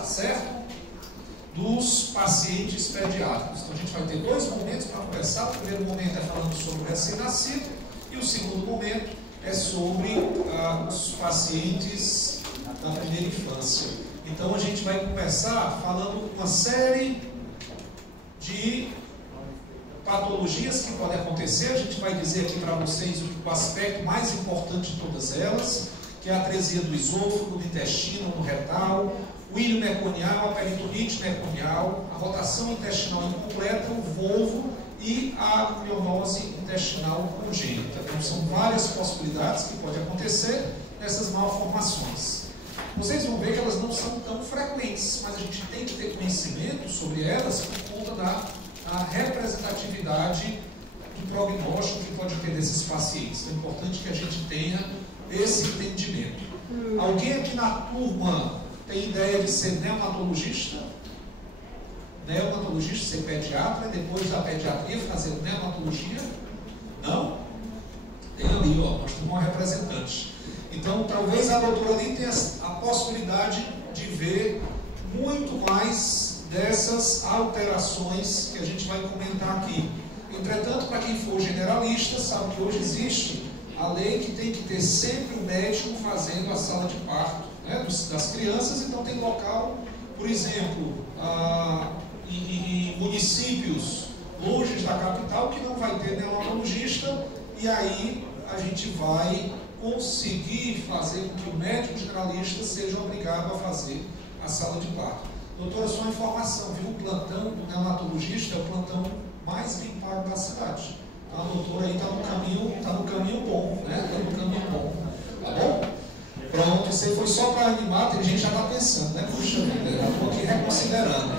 tá certo? Dos pacientes pediátricos. Então a gente vai ter dois momentos para conversar. O primeiro momento é falando sobre o recém-nascido e o segundo momento é sobre os pacientes da primeira infância. Então a gente vai começar falando uma série de patologias que podem acontecer. A gente vai dizer aqui para vocês o aspecto mais importante de todas elas, que é a atresia do esôfago, do intestino, do retal, o ilho meconial, a peritonite meconial, a rotação intestinal incompleta, o volvo e a mionose intestinal congênita. Então são várias possibilidades que podem acontecer nessas malformações. Vocês vão ver que elas não são tão frequentes, mas a gente tem que ter conhecimento sobre elas por conta da representatividade do prognóstico que pode ter desses pacientes. É importante que a gente tenha esse entendimento. Alguém aqui na turma tem ideia de ser neonatologista? Neonatologista, ser pediatra, e depois da pediatria fazer neonatologia? Não? Tem ali, ó, nós temos uma representante. Então, talvez a doutora ali tenha a possibilidade de ver muito mais dessas alterações que a gente vai comentar aqui. Entretanto, para quem for generalista, sabe que hoje existe a lei que tem que ter sempre um médico fazendo a sala de parto, né, das crianças. Então tem local, por exemplo, em municípios longe da capital que não vai ter neonatologista, e aí a gente vai conseguir fazer com que o médico generalista seja obrigado a fazer a sala de parto. Doutora, só uma informação, viu? O plantão do neonatologista é o plantão mais bem pago da cidade. A doutora aí está no caminho bom, né? Está no caminho bom. Tá bom? Pronto, isso aí foi só para animar, tem gente já está pensando, né? Puxa vida, já estou aqui reconsiderando.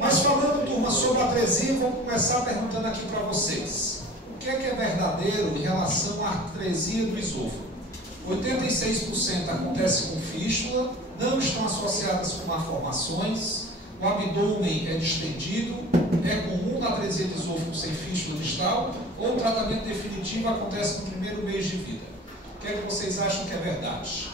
Mas falando, turma, sobre a atresia, vou começar perguntando aqui para vocês. O que é verdadeiro em relação à atresia do esôfago? 86% acontece com fístula, não estão associadas com malformações, o abdômen é distendido, é comum na atresia de esôfago sem fístula distal, ou o tratamento definitivo acontece no primeiro mês de vida. O que é que vocês acham que é verdade?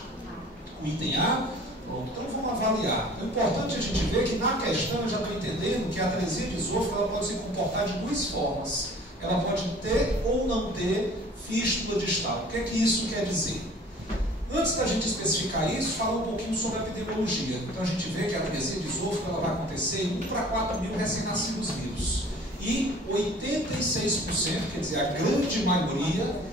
O item A? Pronto, então vamos avaliar. O importante é a gente ver que na questão eu já estou entendendo que a atresia de esôfago ela pode se comportar de duas formas. Ela pode ter ou não ter fístula distal. O que é que isso quer dizer? Antes da gente especificar isso, falar um pouquinho sobre a epidemiologia. Então a gente vê que a atresia de esôfago ela vai acontecer em 1 para 4 mil recém-nascidos vivos. E 86%, quer dizer, a grande maioria,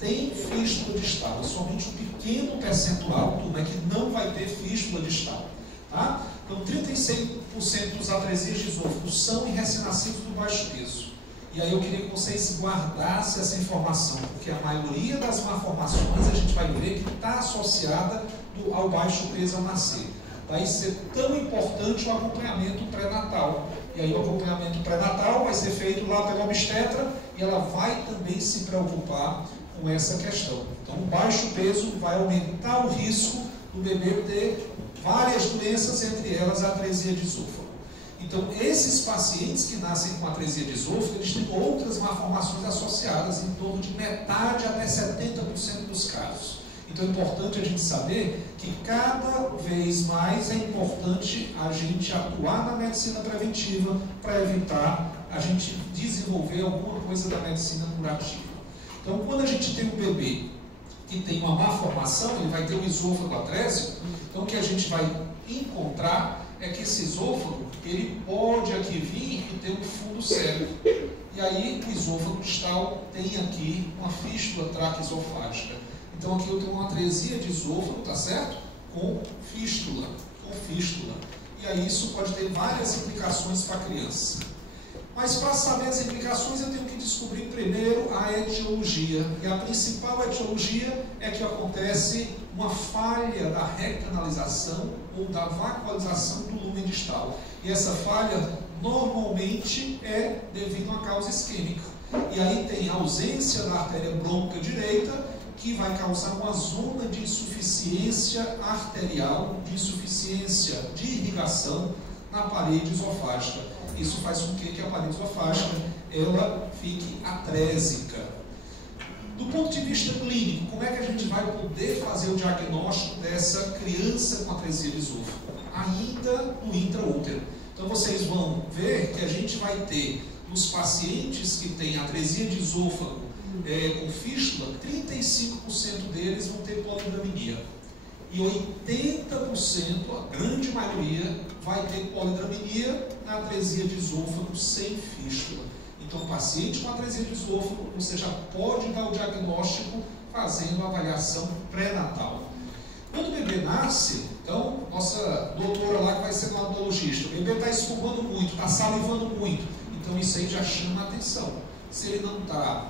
tem fístula distal. É somente um pequeno percentual, turma, é que não vai ter fístula distal. Tá? Então 36% dos atresias de esôfago são em recém-nascidos do baixo peso. E aí eu queria que vocês guardassem essa informação, porque a maioria das malformações a gente vai ver que está associada ao baixo peso ao nascer. Daí ser tão importante o acompanhamento pré-natal. E aí o acompanhamento pré-natal vai ser feito lá pela obstetra e ela vai também se preocupar com essa questão. Então o baixo peso vai aumentar o risco do bebê ter várias doenças, entre elas a atresia de esôfago. Então, esses pacientes que nascem com atresia de esôfago, eles têm outras malformações associadas, em torno de metade até 70% dos casos. Então, é importante a gente saber que cada vez mais é importante a gente atuar na medicina preventiva para evitar a gente desenvolver alguma coisa da medicina curativa. Então, quando a gente tem um bebê que tem uma malformação, ele vai ter um esôfago atrésico, então o que a gente vai encontrar é que esse esôfago, ele pode aqui vir e ter um fundo cego. E aí o esôfago distal tem aqui uma fístula traqueosofágica. Então aqui eu tenho uma atresia de esôfago, tá certo? Com fístula. E aí isso pode ter várias implicações para a criança. Mas para saber as implicações eu tenho que descobrir primeiro a etiologia. E a principal etiologia é que acontece uma falha da recanalização ou da vacuolização do lúmen distal. E essa falha normalmente é devido a uma causa isquêmica. E aí tem a ausência da artéria brônquica direita, que vai causar uma zona de insuficiência arterial, de insuficiência de irrigação na parede esofágica. Isso faz com que a parede esofágica ela fique atrésica. Do ponto de vista clínico, como é que a gente vai poder fazer o diagnóstico dessa criança com atresia de esôfago? Ainda no intraútero. Então vocês vão ver que a gente vai ter, nos pacientes que têm atresia de esôfago com fístula, 35% deles vão ter polidramia. E 80%, a grande maioria, vai ter polidramia na atresia de esôfago sem fístula. Então, paciente com atresia de esôfago, você já pode dar o diagnóstico fazendo a avaliação pré-natal. Quando o bebê nasce, então, nossa doutora lá que vai ser neonatologista, o bebê está espumando muito, está salivando muito, então isso aí já chama a atenção. Se ele não está,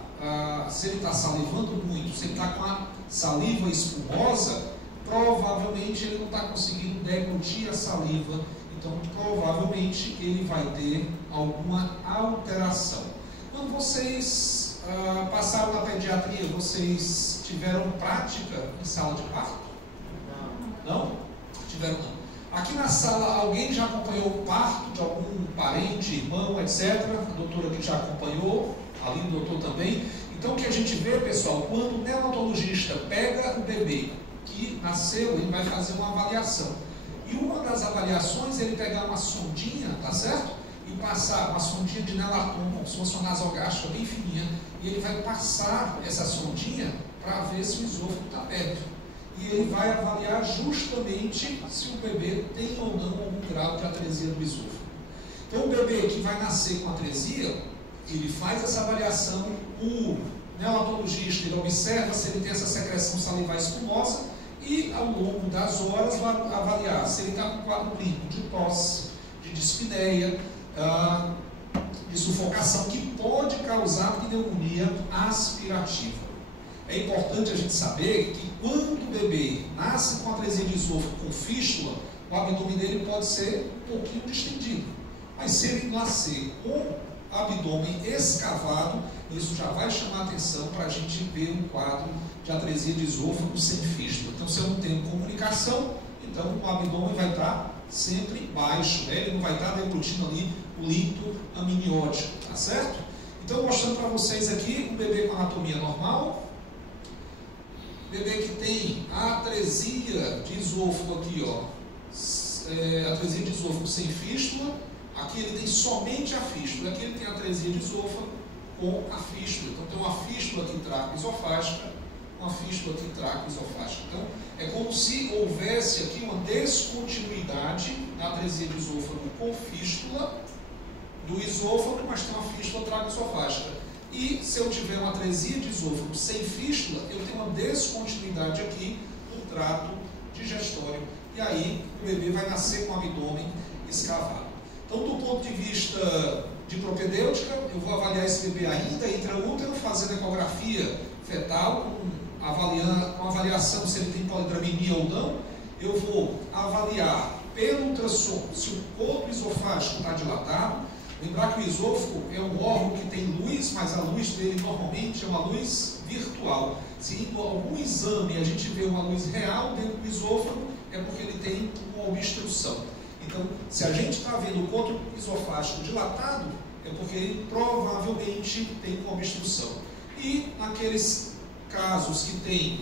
se ele está salivando muito, se ele está com a saliva espumosa, provavelmente ele não está conseguindo deglutir a saliva, então provavelmente ele vai ter alguma alteração. Quando vocês passaram na pediatria, vocês tiveram prática em sala de parto? Não? Tiveram não. Aqui na sala, alguém já acompanhou o parto de algum parente, irmão, etc? A doutora aqui já acompanhou, ali o doutor também. Então o que a gente vê, pessoal, quando o neonatologista pega o bebê que nasceu, ele vai fazer uma avaliação. E uma das avaliações, ele pegar uma sondinha, tá certo? E passar uma sondinha de nelaton, como se fosse uma nasogástrica bem fininha, e ele vai passar essa sondinha para ver se o esôfago está aberto. E ele vai avaliar justamente se o bebê tem ou não algum grau de atresia do esôfago. Então o bebê que vai nascer com atresia, ele faz essa avaliação, o neonatologista ele observa se ele tem essa secreção salivar espumosa e ao longo das horas vai avaliar se ele está com quadro clínico de tosse, de dispneia, de sufocação, que pode causar pneumonia aspirativa. É importante a gente saber que quando o bebê nasce com atresia de esôfago com fístula, o abdômen dele pode ser um pouquinho distendido. Mas se ele nascer com abdômen escavado, isso já vai chamar atenção para a gente ver um quadro de atresia de esôfago sem fístula. Então, se eu não tenho comunicação, então o abdômen vai estar sempre baixo, né? Ele não vai estar deglutindo ali o líquido amniótico, tá certo? Então, mostrando para vocês aqui um bebê com anatomia normal, bebê que tem atresia de esôfago aqui, ó, atresia de esôfago sem fístula. Aqui ele tem somente a fístula, aqui ele tem atresia de esôfago com a fístula. Então tem uma fístula aqui traqueoesofágica, uma fístula aqui traqueoesofágica. Então é como se houvesse aqui uma descontinuidade na atresia de esôfago com fístula do esôfago, mas tem uma fístula traqueoesofágica. E se eu tiver uma atresia de esôfago sem fístula, eu tenho uma descontinuidade aqui no trato digestório. E aí o bebê vai nascer com o abdômen escavado. Então, do ponto de vista de propedêutica, eu vou avaliar esse bebê ainda intraútero, fazendo ecografia fetal, com avaliação se ele tem polidramia ou não. Eu vou avaliar pelo ultrassom se o corpo esofágico está dilatado. Lembrar que o esôfago é um órgão que tem luz, mas a luz dele normalmente é uma luz virtual. Se em algum exame a gente vê uma luz real dentro do esôfago, é porque ele tem uma obstrução. Então, se a gente está vendo o conto esofágico dilatado, é porque ele provavelmente tem uma obstrução. E naqueles casos que tem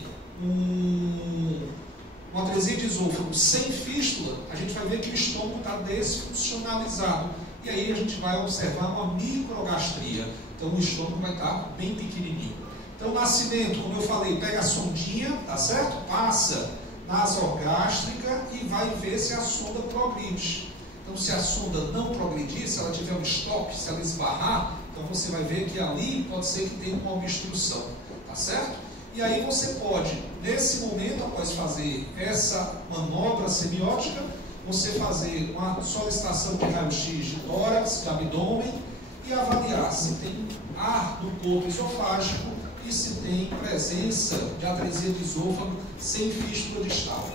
uma atresia de esôfago sem fístula, a gente vai ver que o estômago está desfuncionalizado. E aí a gente vai observar uma microgastria. Então o estômago vai estar bem pequenininho. Então o nascimento, como eu falei, pega a sondinha, tá certo? Passa nasogástrica e vai ver se a sonda progride. Então se a sonda não progredir, se ela tiver um stop, se ela esbarrar, então você vai ver que ali pode ser que tenha uma obstrução, tá certo? E aí você pode, nesse momento, após fazer essa manobra semiótica, você fazer uma solicitação de raio-x de tórax, de abdômen e avaliar se tem ar do corpo esofágico e se tem presença de atresia de esôfago sem fístula distal.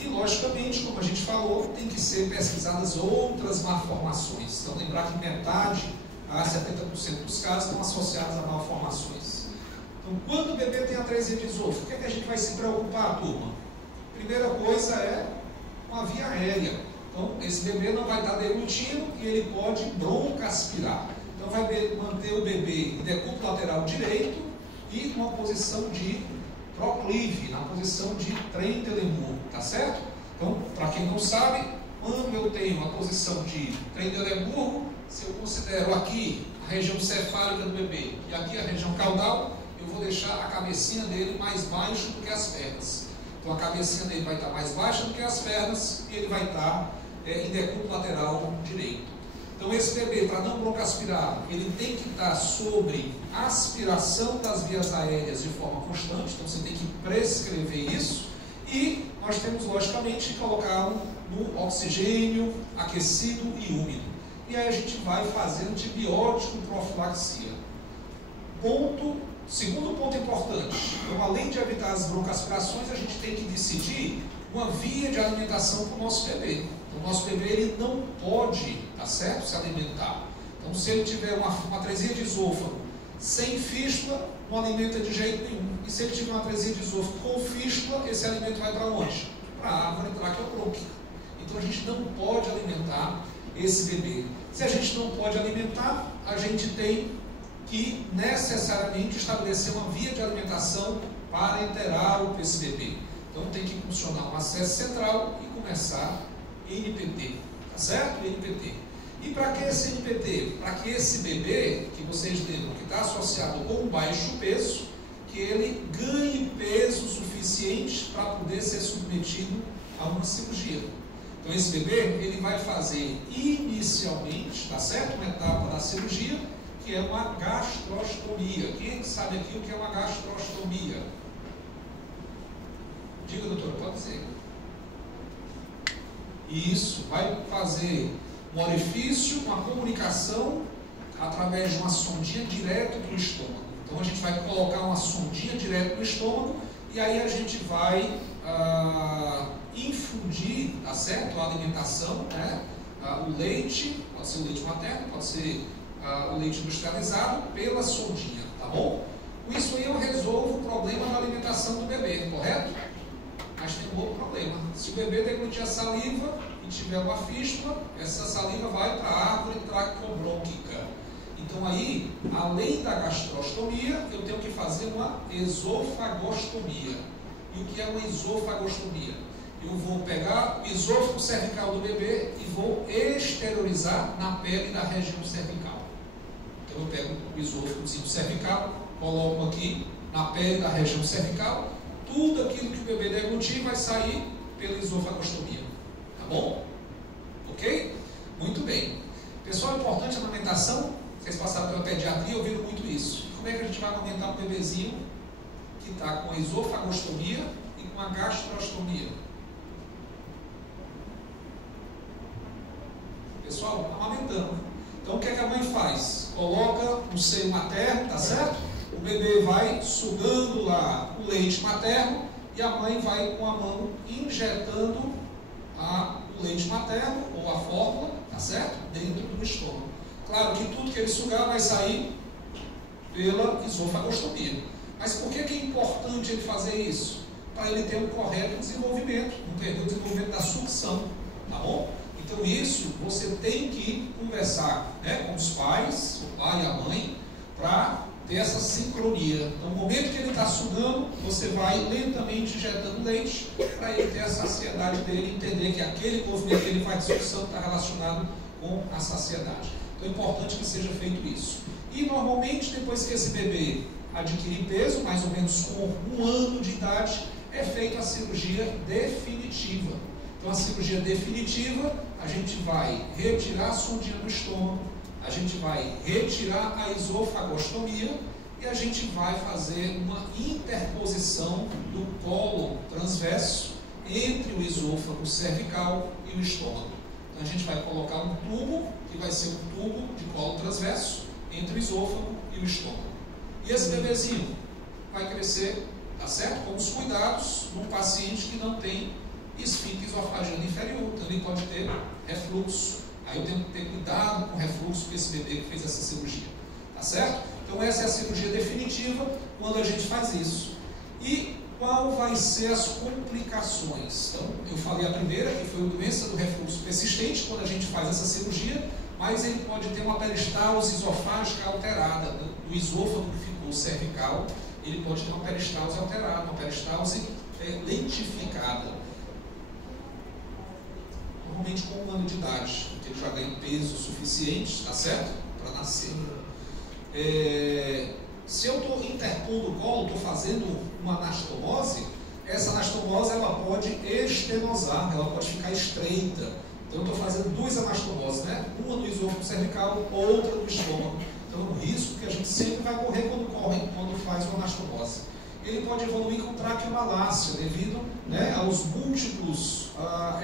E, logicamente, como a gente falou, tem que ser pesquisadas outras malformações. Então, lembrar que metade a 70% dos casos estão associados a malformações. Então, quando o bebê tem atresia de esôfago, o que é que a gente vai se preocupar, turma? Primeira coisa é uma via aérea. Então, esse bebê não vai estar deglutindo e ele pode broncoaspirar. Então, vai manter o bebê em decúbito lateral direito, e numa posição de proclive, na posição de Trendelenburg, tá certo? Então, para quem não sabe, quando eu tenho a posição de Trendelenburg, se eu considero aqui a região cefálica do bebê e aqui a região caudal, eu vou deixar a cabecinha dele mais baixa do que as pernas. Então a cabecinha dele vai estar mais baixa do que as pernas e ele vai estar em decúbito lateral direito. Então esse bebê, para não broncoaspirar, ele tem que estar sobre aspiração das vias aéreas de forma constante, então você tem que prescrever isso, e nós temos logicamente que colocá-lo no oxigênio, aquecido e úmido. E aí a gente vai fazer antibiótico profilaxia. Segundo ponto importante, então além de evitar as broncoaspirações, a gente tem que decidir uma via de alimentação para o nosso bebê. Então, o nosso bebê ele não pode, tá certo, se alimentar. Então, se ele tiver uma atresia de esôfago sem fístula, não alimenta de jeito nenhum. E se ele tiver uma atresia de esôfago com fístula, esse alimento vai para onde? Para a árvore traqueobronquica. Então, a gente não pode alimentar esse bebê. Se a gente não pode alimentar, a gente tem que necessariamente estabelecer uma via de alimentação parenteral para esse bebê. Então tem que funcionar um acesso central e começar NPT, tá certo? NPT. E para que esse NPT? Para que esse bebê, que vocês lembram que está associado com um baixo peso, que ele ganhe peso suficiente para poder ser submetido a uma cirurgia. Então esse bebê, ele vai fazer inicialmente, tá certo? Uma etapa da cirurgia, que é uma gastrostomia. Quem sabe aqui o que é uma gastrostomia? Diga, doutora, pode dizer. Isso, vai fazer um orifício, uma comunicação através de uma sondinha direto para o estômago. Então a gente vai colocar uma sondinha direto no estômago e aí a gente vai infundir, tá certo? A alimentação, né? O leite, pode ser o leite materno, pode ser o leite industrializado pela sondinha, tá bom? Com isso aí eu resolvo o problema da alimentação do bebê, correto? Mas tem um outro problema. Se o bebê deglutir a saliva e tiver uma fístula, essa saliva vai para a árvore traqueobrônquica. Então aí, além da gastrostomia, eu tenho que fazer uma esofagostomia. E o que é uma esofagostomia? Eu vou pegar o esôfago cervical do bebê e vou exteriorizar na pele da região cervical. Então eu pego o esôfagozinho cervical, coloco aqui na pele da região cervical, tudo aquilo que o bebê deglutir vai sair pela esofagostomia. Tá bom? Ok? Muito bem. Pessoal, importante a amamentação. Vocês passaram pela pediatria ouvindo muito isso. Como é que a gente vai amamentar um bebezinho que está com a esofagostomia e com a gastrostomia? Pessoal, amamentando. Então o que é que a mãe faz? Coloca no seio materno, tá certo? O bebê vai sugando lá o leite materno e a mãe vai com a mão injetando o leite materno ou a fórmula, tá certo? Dentro do estômago. Claro que tudo que ele sugar vai sair pela esofagostomia. Mas por que é importante ele fazer isso? Para ele ter um correto desenvolvimento, não perder o desenvolvimento da sucção, tá bom? Então isso você tem que conversar, né, com os pais, o pai e a mãe, para ter essa sincronia. Então, no momento que ele está sugando, você vai lentamente injetando leite para ele ter a saciedade dele, entender que aquele movimento que ele faz de sucção está relacionado com a saciedade. Então é importante que seja feito isso. E normalmente, depois que esse bebê adquirir peso, mais ou menos com 1 ano de idade, é feita a cirurgia definitiva. Então a cirurgia definitiva, a gente vai retirar a sondinha do estômago, a gente vai retirar a esofagostomia e a gente vai fazer uma interposição do colo transverso entre o esôfago cervical e o estômago. Então a gente vai colocar um tubo, que vai ser um tubo de colo transverso, entre o esôfago e o estômago. E esse bebezinho vai crescer, tá certo? Com os cuidados de um paciente que não tem esfíncter esofagiano inferior, então ele pode ter refluxo. Aí eu tenho que ter cuidado com o refluxo para esse bebê que fez essa cirurgia, tá certo? Então essa é a cirurgia definitiva quando a gente faz isso. E qual vai ser as complicações? Então eu falei a primeira, que foi a doença do refluxo persistente, quando a gente faz essa cirurgia, mas ele pode ter uma peristalse esofágica alterada, do esôfago que ficou cervical, ele pode ter uma peristalse alterada, uma peristalse lentificada. Normalmente com 1 ano de idade, porque ele já ganha peso suficiente, tá certo? Para nascer. Se eu estou interpondo o colo, estou fazendo uma anastomose, essa anastomose ela pode estenosar, ela pode ficar estreita. Então eu estou fazendo 2 anastomoses, né? Uma no esôfago cervical, outra no estômago. Então é um risco que a gente sempre vai correr quando faz uma anastomose. Ele pode evoluir com traqueomalácia devido, né, aos múltiplos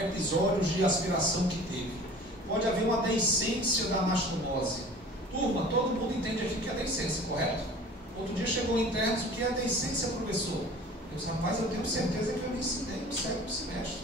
episódios de aspiração que teve. Pode haver uma deiscência da anastomose. Turma, todo mundo entende aqui o que é deiscência, correto? Outro dia chegou em internos, o que é deiscência, professor? Eu disse, rapaz, eu tenho certeza que eu me ensinei no 7º semestre.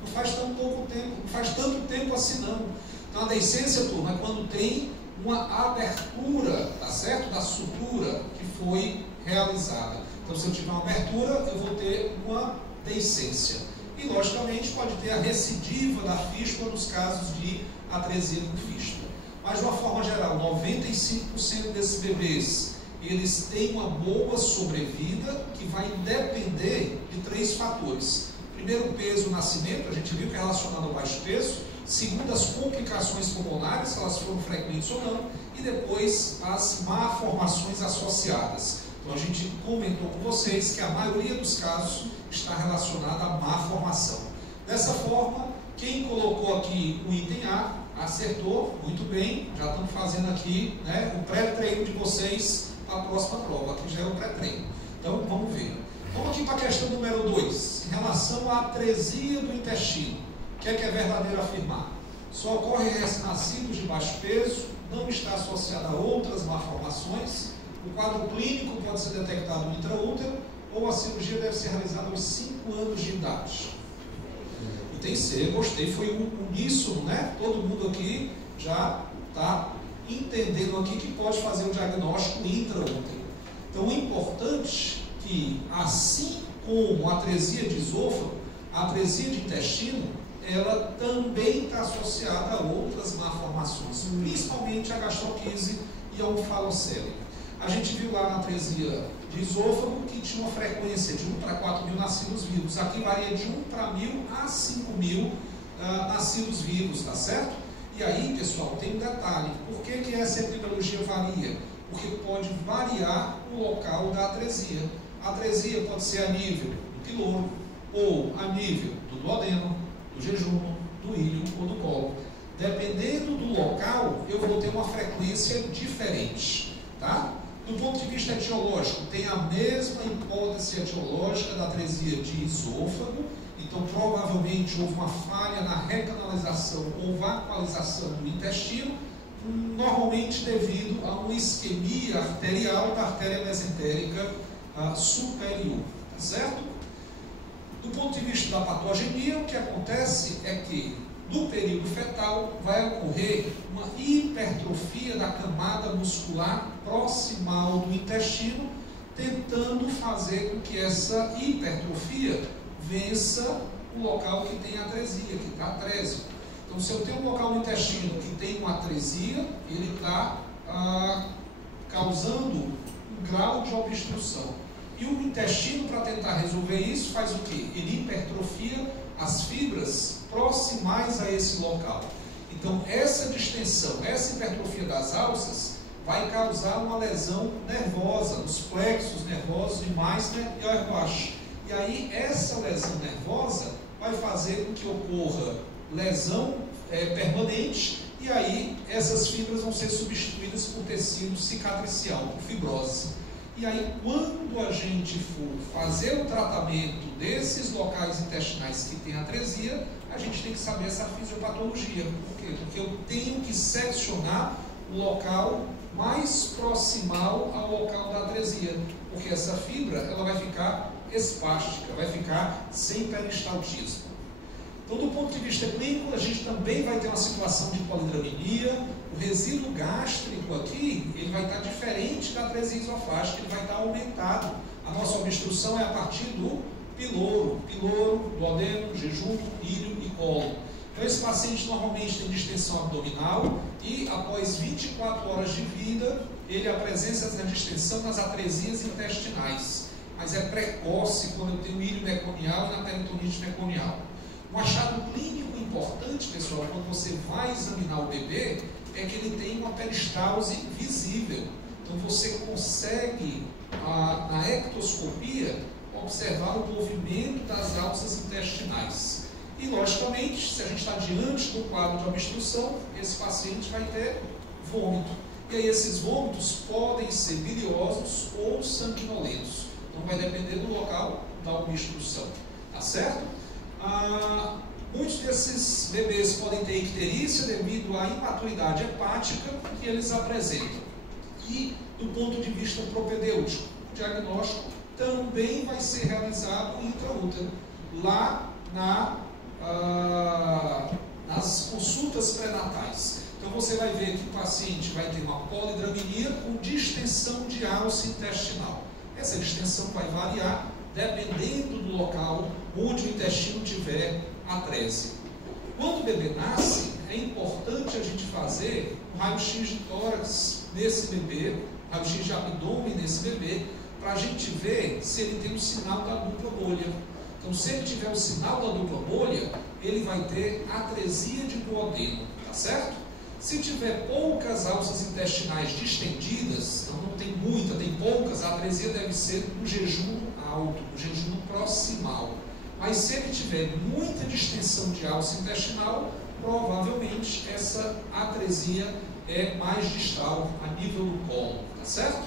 Não faz tão pouco tempo, não faz tanto tempo assim não. Então a deiscência, turma, é quando tem uma abertura, tá certo? Da sutura que foi realizada. Então se eu tiver uma abertura, eu vou ter uma deiscência. E logicamente pode ter a recidiva da fístula nos casos de atresia com fístula. Mas de uma forma geral, 95% desses bebês, eles têm uma boa sobrevida que vai depender de 3 fatores. Primeiro, o peso, o nascimento, a gente viu que é relacionado ao baixo peso. Segundo, as complicações pulmonares, se elas foram frequentes ou não. E depois, as malformações associadas. Então, a gente comentou com vocês que a maioria dos casos está relacionada à malformação. Dessa forma, quem colocou aqui o item A, acertou, muito bem. Já estamos fazendo aqui, né, o pré-treino de vocês para a próxima prova. Aqui já é o pré-treino. Então, vamos ver. Vamos aqui para a questão número 2. Em relação à atresia do intestino. O que é verdadeiro afirmar? Só ocorre em recém-nascidos de baixo peso, não está associada a outras malformações. O quadro clínico pode ser detectado no intraútero ou a cirurgia deve ser realizada aos 5 anos de idade. Item C, gostei, foi uníssono, né? Todo mundo aqui já está entendendo aqui que pode fazer o diagnóstico intraútero. Então, o importante é que, assim como a atresia de esôfago, a atresia de intestino, ela também está associada a outras malformações, principalmente a gastroquise e a onfalocele. A gente viu lá na atresia de esôfago que tinha uma frequência de 1 para 4 mil nascidos vivos. Aqui varia de 1 para 1000 a 5 mil nascidos vivos, tá certo? E aí, pessoal, tem um detalhe. Por que essa epidemiologia varia? Porque pode variar o local da atresia. A atresia pode ser a nível do piloro, ou a nível do duodeno, do jejum, do íleo ou do colo. Dependendo do local, eu vou ter uma frequência diferente, tá? Do ponto de vista etiológico, tem a mesma hipótese etiológica da atresia de esôfago. Então, provavelmente houve uma falha na recanalização ou vacuolização do intestino, normalmente devido a uma isquemia arterial da artéria mesentérica superior, tá certo? Do ponto de vista da patogenia, o que acontece é que, no período fetal, vai ocorrer uma hipertrofia da camada muscular proximal do intestino, tentando fazer com que essa hipertrofia vença o local que tem atresia, que está atrésico. Então, se eu tenho um local no intestino que tem uma atresia, ele está causando um grau de obstrução. E o intestino, para tentar resolver isso, faz o quê? Ele hipertrofia as fibras proximais a esse local. Então, essa distensão, essa hipertrofia das alças, vai causar uma lesão nervosa, nos plexos nervosos e mais, né, e olha baixo. E aí, essa lesão nervosa vai fazer com que ocorra lesão permanente, e aí essas fibras vão ser substituídas por tecido cicatricial, por fibrose. E aí, quando a gente for fazer o tratamento desses locais intestinais que tem atresia, a gente tem que saber essa fisiopatologia. Por quê? Porque eu tenho que seccionar o local mais proximal ao local da atresia, porque essa fibra ela vai ficar espástica, vai ficar sem peristaltismo. Então, do ponto de vista clínico, a gente também vai ter uma situação de polidramia. O resíduo gástrico aqui, ele vai estar diferente da atresia esofágica, ele vai estar aumentado. A nossa obstrução é a partir do piloro, duodeno, jejum, íleo e colo. Então, esse paciente normalmente tem distensão abdominal e, após 24 horas de vida, ele apresenta essa distensão nas atresias intestinais, mas é precoce quando eu tenho ilho meconial e na peritonite meconial. Um achado clínico importante, pessoal, quando você vai examinar o bebê, é que ele tem uma peristalse visível. Então você consegue, na ectoscopia, observar o movimento das alças intestinais. E, logicamente, se a gente está diante do quadro de obstrução, esse paciente vai ter vômito. E aí esses vômitos podem ser biliosos ou sanguinolentos. Então vai depender do local da obstrução. Tá certo? Muitos desses bebês podem ter icterícia devido à imaturidade hepática que eles apresentam. E, do ponto de vista propedêutico, o diagnóstico também vai ser realizado intraútero, lá nas consultas pré-natais. Então você vai ver que o paciente vai ter uma polidramia com distensão de alça intestinal. Essa distensão vai variar dependendo do local onde o intestino tiver atrese. Quando o bebê nasce, é importante a gente fazer um raio-x de tórax nesse bebê, raio-x de abdômen nesse bebê, para a gente ver se ele tem o sinal da dupla bolha. Então, se ele tiver o sinal da dupla bolha, ele vai ter atresia de duodeno, tá certo? Se tiver poucas alças intestinais distendidas, então não tem muita, tem poucas, a atresia deve ser no jejum alto, no jejum proximal. Mas se ele tiver muita distensão de alça intestinal, provavelmente essa atresia é mais distal, a nível do colo, tá certo?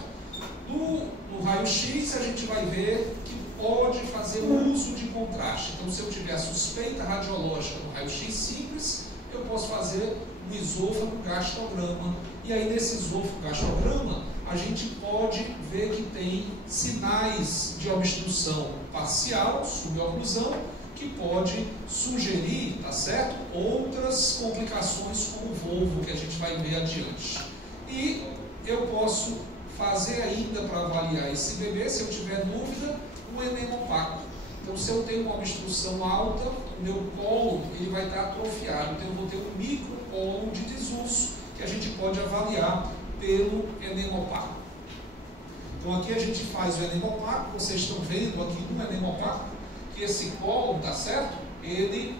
No raio-x a gente vai ver que pode fazer uso de contraste. Então, se eu tiver a suspeita radiológica no raio-x simples, eu posso fazer um esôfago-gastrograma. E aí, nesse esôfago-gastrograma, a gente pode ver que tem sinais de obstrução parcial, suboclusão, que pode sugerir, tá certo, outras complicações como o volvo, que a gente vai ver adiante. E eu posso fazer ainda para avaliar esse bebê, se eu tiver dúvida, um enema opaco. Então, se eu tenho uma obstrução alta, o meu colo ele vai estar atrofiado. Então, eu vou ter um microcolo de desuso, que a gente pode avaliar pelo enema opaco. Então, aqui a gente faz o enema opaco. Vocês estão vendo aqui no enema opaco que esse colo, tá certo? Ele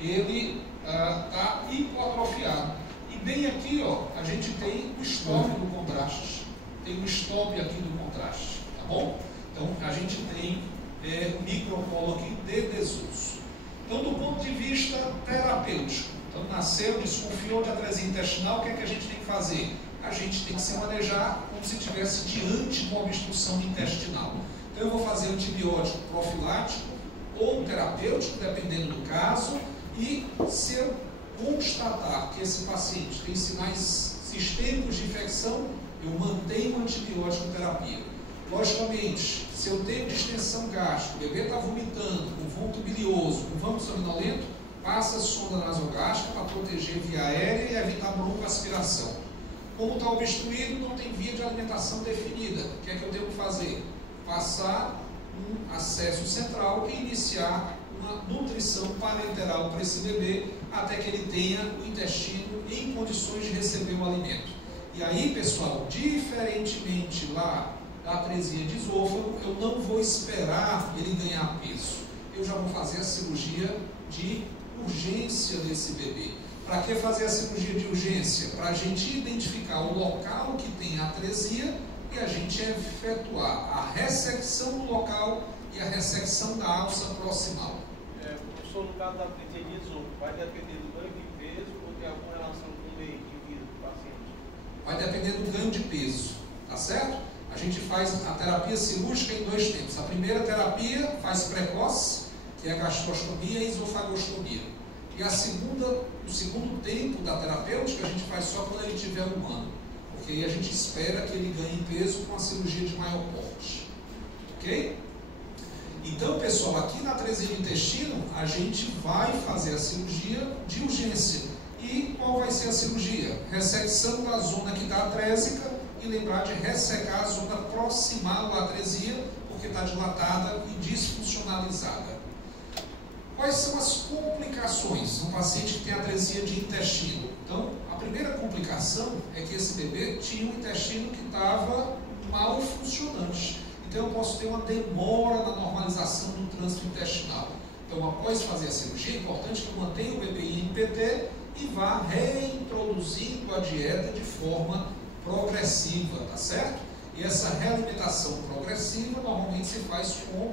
está hipoatrofiado. E bem aqui, ó, a gente tem o stop do contraste. Tem o stop aqui do contraste, tá bom? Então, a gente tem o microcolo aqui de desuso. Então, do ponto de vista terapêutico, então nasceu, desconfiou de atresia intestinal, o que é que a gente tem que fazer? A gente tem que se manejar como se estivesse diante de uma obstrução intestinal. Então, eu vou fazer antibiótico profilático ou terapêutico, dependendo do caso, e se eu constatar que esse paciente tem sinais sistêmicos de infecção, eu mantenho a antibiótico terapia. Logicamente, se eu tenho distensão gástrica, o bebê está vomitando, com vômito bilioso, com vômito sanguinolento, passa a sonda nasogástrica para proteger via aérea e evitar broncoaspiração. Como está obstruído, não tem via de alimentação definida. O que é que eu tenho que fazer? Passar um acesso central e iniciar uma nutrição parenteral para esse bebê até que ele tenha o intestino em condições de receber o alimento. E aí, pessoal, diferentemente lá da atresia de esôfago, eu não vou esperar ele ganhar peso. Eu já vou fazer a cirurgia de urgência desse bebê. Para que fazer a cirurgia de urgência? Para a gente identificar o local que tem atresia e a gente efetuar a ressecção do local e a ressecção da alça proximal. Professor, no caso da atresia de esôfago, vai depender do ganho de peso ou tem alguma relação com o meio de vida do paciente? Vai depender do ganho de peso, tá certo? A gente faz a terapia cirúrgica em 2 tempos. A primeira terapia faz precoce, que é a gastrostomia e esofagostomia. E o segundo tempo da terapêutica, a gente faz só quando ele estiver humano. Porque aí a gente espera que ele ganhe peso com a cirurgia de maior porte. Ok? Então, pessoal, aqui na atresia de intestino, a gente vai fazer a cirurgia de urgência. E qual vai ser a cirurgia? Ressecção da zona que está atrésica e lembrar de ressecar a zona proximal à atresia, porque está dilatada e disfuncionalizada. Quais são as complicações no paciente que tem atresia de intestino? Então, a primeira complicação é que esse bebê tinha um intestino que estava mal funcionante. Então, eu posso ter uma demora na normalização do trânsito intestinal. Então, após fazer a cirurgia, é importante que eu mantenha o bebê em INPT e vá reintroduzindo a dieta de forma progressiva, tá certo? E essa realimentação progressiva normalmente se faz com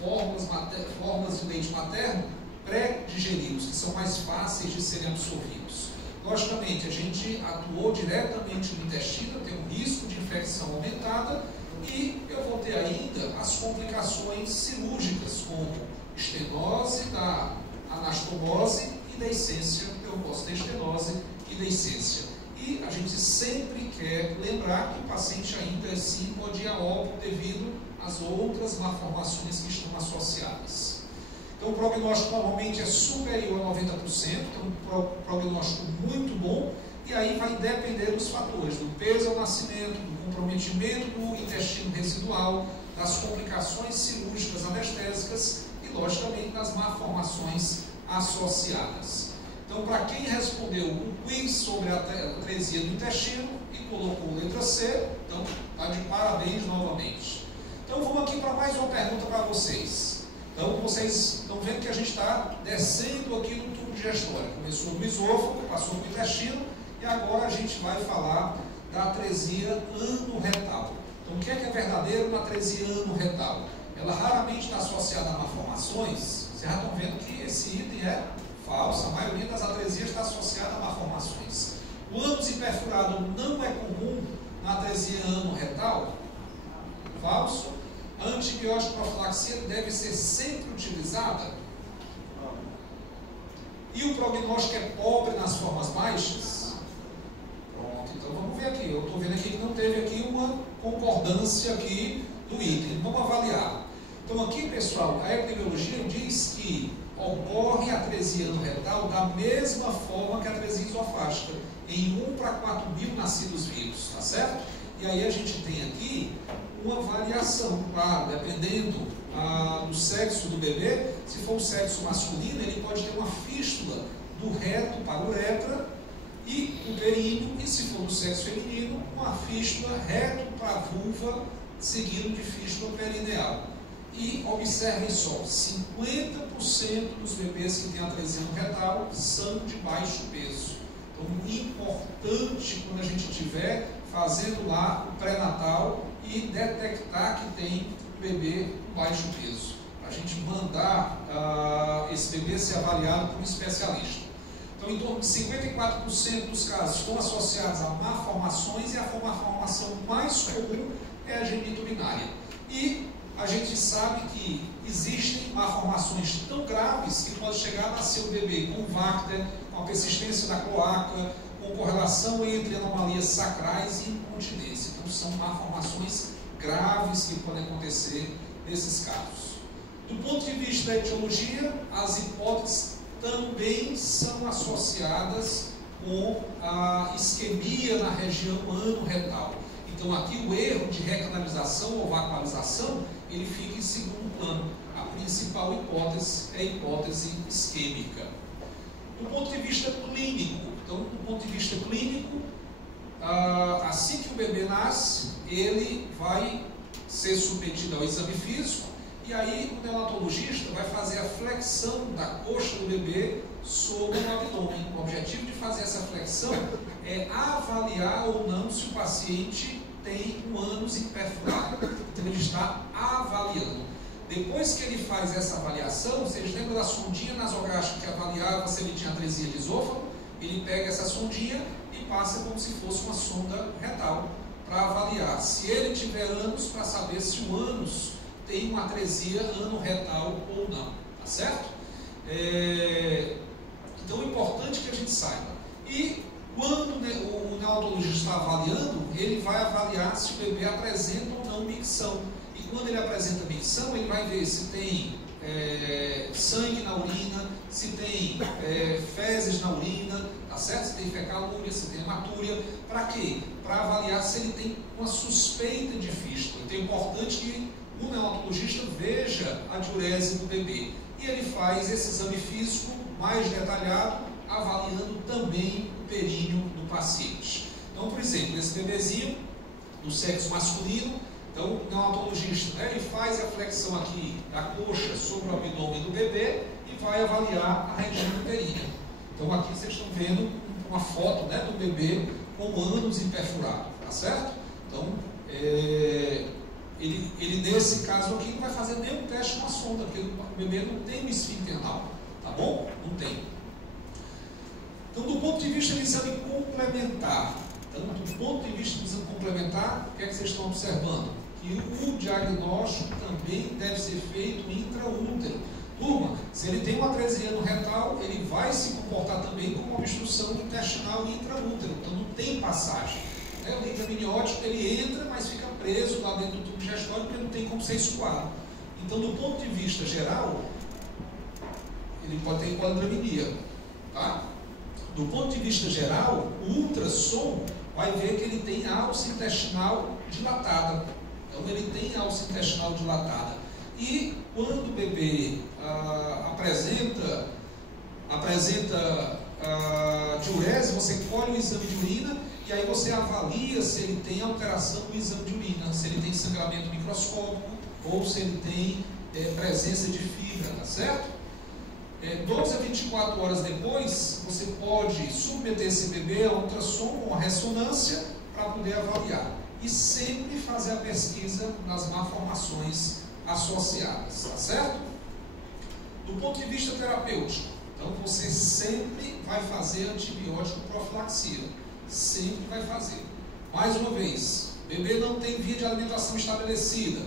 fórmulas de leite materno pré-digeridos, que são mais fáceis de serem absorvidos. Logicamente, a gente atuou diretamente no intestino, tem um risco de infecção aumentada e eu vou ter ainda as complicações cirúrgicas, como estenose da anastomose e deiscência. Eu posso ter estenose e deiscência. E a gente sempre quer lembrar que o paciente ainda assim pode ir a óbito devido às outras malformações que estão associadas. Então, o prognóstico normalmente é superior a 90%, então um prognóstico muito bom, e aí vai depender dos fatores, do peso ao nascimento, do comprometimento do intestino residual, das complicações cirúrgicas anestésicas e, logicamente, das malformações associadas. Então, para quem respondeu um quiz sobre a atresia do intestino e colocou letra C, então, está de parabéns novamente. Então, vamos aqui para mais uma pergunta para vocês. Então, vocês estão vendo que a gente está descendo aqui no tubo digestório. Começou no esôfago, passou para o intestino e agora a gente vai falar da atresia anorretal. Então, o que é verdadeiro na atresia anorretal? Ela raramente está associada a malformações. Vocês já estão vendo que esse item é falso. A maioria das atresias está associada a malformações. O ânus hiperfurado não é comum na atresia anorretal? Falso. A antibiótico profilaxia deve ser sempre utilizada? E o prognóstico é pobre nas formas baixas? Pronto, então vamos ver aqui. Eu estou vendo aqui que não teve aqui uma concordância aqui do item. Vamos avaliar. Então aqui, pessoal, a epidemiologia diz que ocorre a atresia anorretal da mesma forma que a atresia esofágica, em 1 para 4 mil nascidos vivos, tá certo? E aí a gente tem aqui uma variação, claro, dependendo do sexo do bebê. Se for o sexo masculino, ele pode ter uma fístula do reto para a uretra e o períneo, e se for do sexo feminino, uma fístula reto para a vulva, seguido de fístula perineal. E observem só, 50% dos bebês que têm atresia anorretal são de baixo peso. Então, importante quando a gente estiver fazendo lá o pré-natal e detectar que tem um bebê com baixo peso, para a gente mandar esse bebê ser avaliado por um especialista. Então, em torno de 54% dos casos estão associados a malformações e a malformação mais comum é a geniturinária. E a gente sabe que existem malformações tão graves que pode chegar a nascer o bebê com Vacter, com a persistência da cloaca, com correlação entre anomalias sacrais e incontinência. Então, são malformações graves que podem acontecer nesses casos. Do ponto de vista da etiologia, as hipóteses também são associadas com a isquemia na região anorretal. Então, aqui o erro de recanalização ou vacualização, ele fica em segundo plano. A principal hipótese é a hipótese isquêmica. Do ponto de vista clínico, então, do ponto de vista clínico, assim que o bebê nasce, ele vai ser submetido ao exame físico e aí o neonatologista vai fazer a flexão da coxa do bebê sobre o abdômen. O objetivo de fazer essa flexão é avaliar ou não se o paciente tem um ânus hiperfurado. Então, ele está avaliando. Depois que ele faz essa avaliação, vocês lembram da sondinha nasogástrica que avaliava se ele tinha atresia de esôfago? Ele pega essa sondinha e passa como se fosse uma sonda retal para avaliar se ele tiver ânus, para saber se o ânus tem uma atresia anorretal ou não, tá certo? Então, é importante que a gente saiba. E quando o neonatologista está avaliando, ele vai avaliar se o bebê apresenta ou não micção. E quando ele apresenta micção, ele vai ver se tem sangue na urina, se tem fezes na urina, tá certo? Se tem fecalúria, se tem hematúria. Para quê? Para avaliar se ele tem uma suspeita de fístula. Então, é importante que o neonatologista veja a diurese do bebê. e ele faz esse exame físico mais detalhado, avaliando também o períneo do paciente. Então, por exemplo, esse bebezinho do sexo masculino, então o neonatologista, né, ele faz a flexão aqui da coxa sobre o abdômen do bebê e vai avaliar a região do períneo. Então aqui vocês estão vendo uma foto, né, do bebê com o ânus imperfurado, tá certo? Então, ele nesse caso aqui não vai fazer nenhum teste com a sonda, porque o bebê não tem um esfíncter anal, tá bom? Não tem. Então, do ponto de vista do exame complementar, o que é que vocês estão observando? Que o diagnóstico também deve ser feito intraútero. Turma, se ele tem uma atresia no retal, ele vai se comportar também como uma obstrução intestinal intraútero, então não tem passagem. O líquido amniótico, ele entra, mas fica preso lá dentro do tubo digestório, porque não tem como ser escoado. Então, do ponto de vista geral, ele pode ter hipoandrominia, tá? Do ponto de vista geral, o ultrassom vai ver que ele tem alça intestinal dilatada. Então, ele tem alça intestinal dilatada. E quando o bebê apresenta diurese, você colhe o exame de urina e aí você avalia se ele tem alteração no exame de urina, se ele tem sangramento microscópico ou se ele tem presença de fibra, tá certo? 12 a 24 horas depois, você pode submeter esse bebê a ultrassom com a ressonância para poder avaliar. E sempre fazer a pesquisa nas malformações associadas, tá certo? Do ponto de vista terapêutico, então você sempre vai fazer antibiótico profilaxia, sempre vai fazer. Mais uma vez, bebê não tem via de alimentação estabelecida,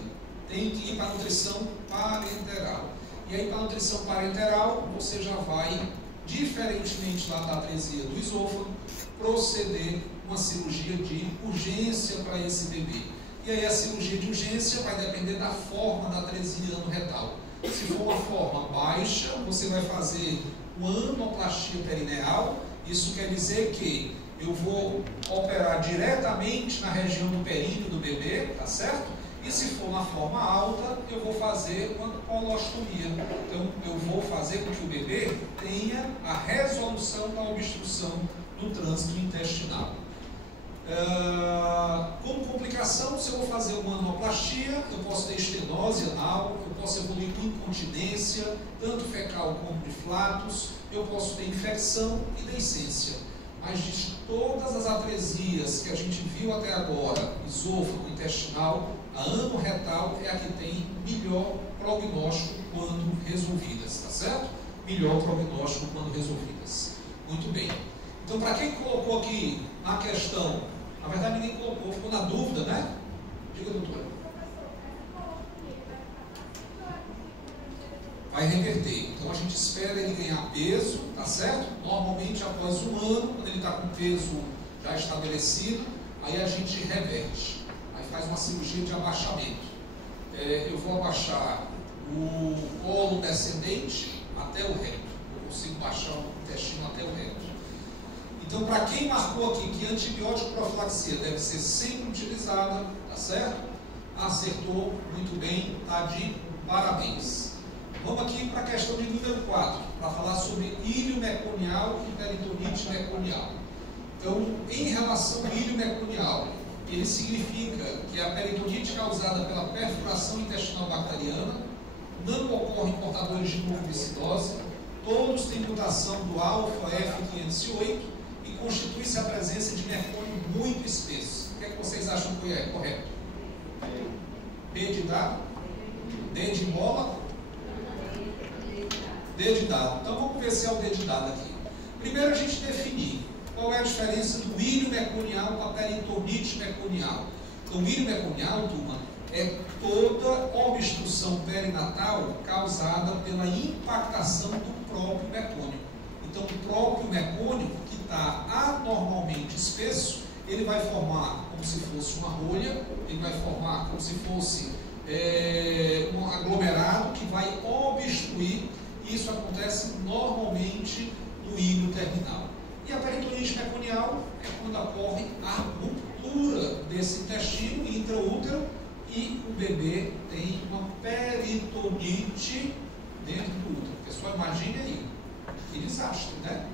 tem que ir para a nutrição parenteral. E aí, para a nutrição parenteral, você já vai, diferentemente da atresia do esôfago, proceder uma cirurgia de urgência para esse bebê. E aí a cirurgia de urgência vai depender da forma da atresia anorretal. Se for uma forma baixa, você vai fazer uma anoplastia perineal. Isso quer dizer que eu vou operar diretamente na região do períneo do bebê, tá certo? E se for na forma alta, eu vou fazer uma colostomia. Então, eu vou fazer com que o bebê tenha a resolução da obstrução do trânsito intestinal. Como complicação, se eu vou fazer uma anoplastia, eu posso ter estenose anal, eu posso evoluir com incontinência, tanto fecal como de flatos, eu posso ter infecção e deiscência. Mas de todas as atresias que a gente viu até agora, esôfago, intestinal, a anorretal é a que tem melhor prognóstico quando resolvidas, tá certo? Melhor prognóstico quando resolvidas. Muito bem. Então, para quem colocou aqui na questão, na verdade ninguém colocou, ficou na dúvida, né? Diga, doutora. Vai reverter. Então a gente espera ele ganhar peso, tá certo? Normalmente após um ano, quando ele está com peso já estabelecido, aí a gente reverte. Aí faz uma cirurgia de abaixamento. Eu vou abaixar o colo descendente até o reto. Eu consigo baixar o intestino até o reto. Então, para quem marcou aqui que antibiótico profilaxia deve ser sempre utilizada, tá certo? Acertou muito bem, tá de parabéns. Vamos aqui para a questão de número 4, para falar sobre íleo meconial e peritonite meconial. Então, em relação ao íleo meconial, ele significa que a peritonite causada pela perfuração intestinal bacteriana não ocorre em portadores de mucoviscidose, todos têm mutação do alfa F508 e constitui-se a presença de mecônio muito espesso. O que é que vocês acham que é correto? B de dado? D de bola? D de dado. Então vamos ver se é o D de dado aqui. Primeiro a gente definir qual é a diferença do íleo meconial com a peritonite meconial. Então o íleo meconial, turma, é toda obstrução perinatal causada pela impactação do próprio mecônio. Então o próprio mecônio, que está anormalmente espesso, ele vai formar como se fosse uma rolha, ele vai formar como se fosse um aglomerado que vai obstruir. Isso acontece normalmente no íleo terminal. E a peritonite meconial é quando ocorre a ruptura desse intestino intraútero e o bebê tem uma peritonite dentro do útero. Só imagine aí, que desastre, né?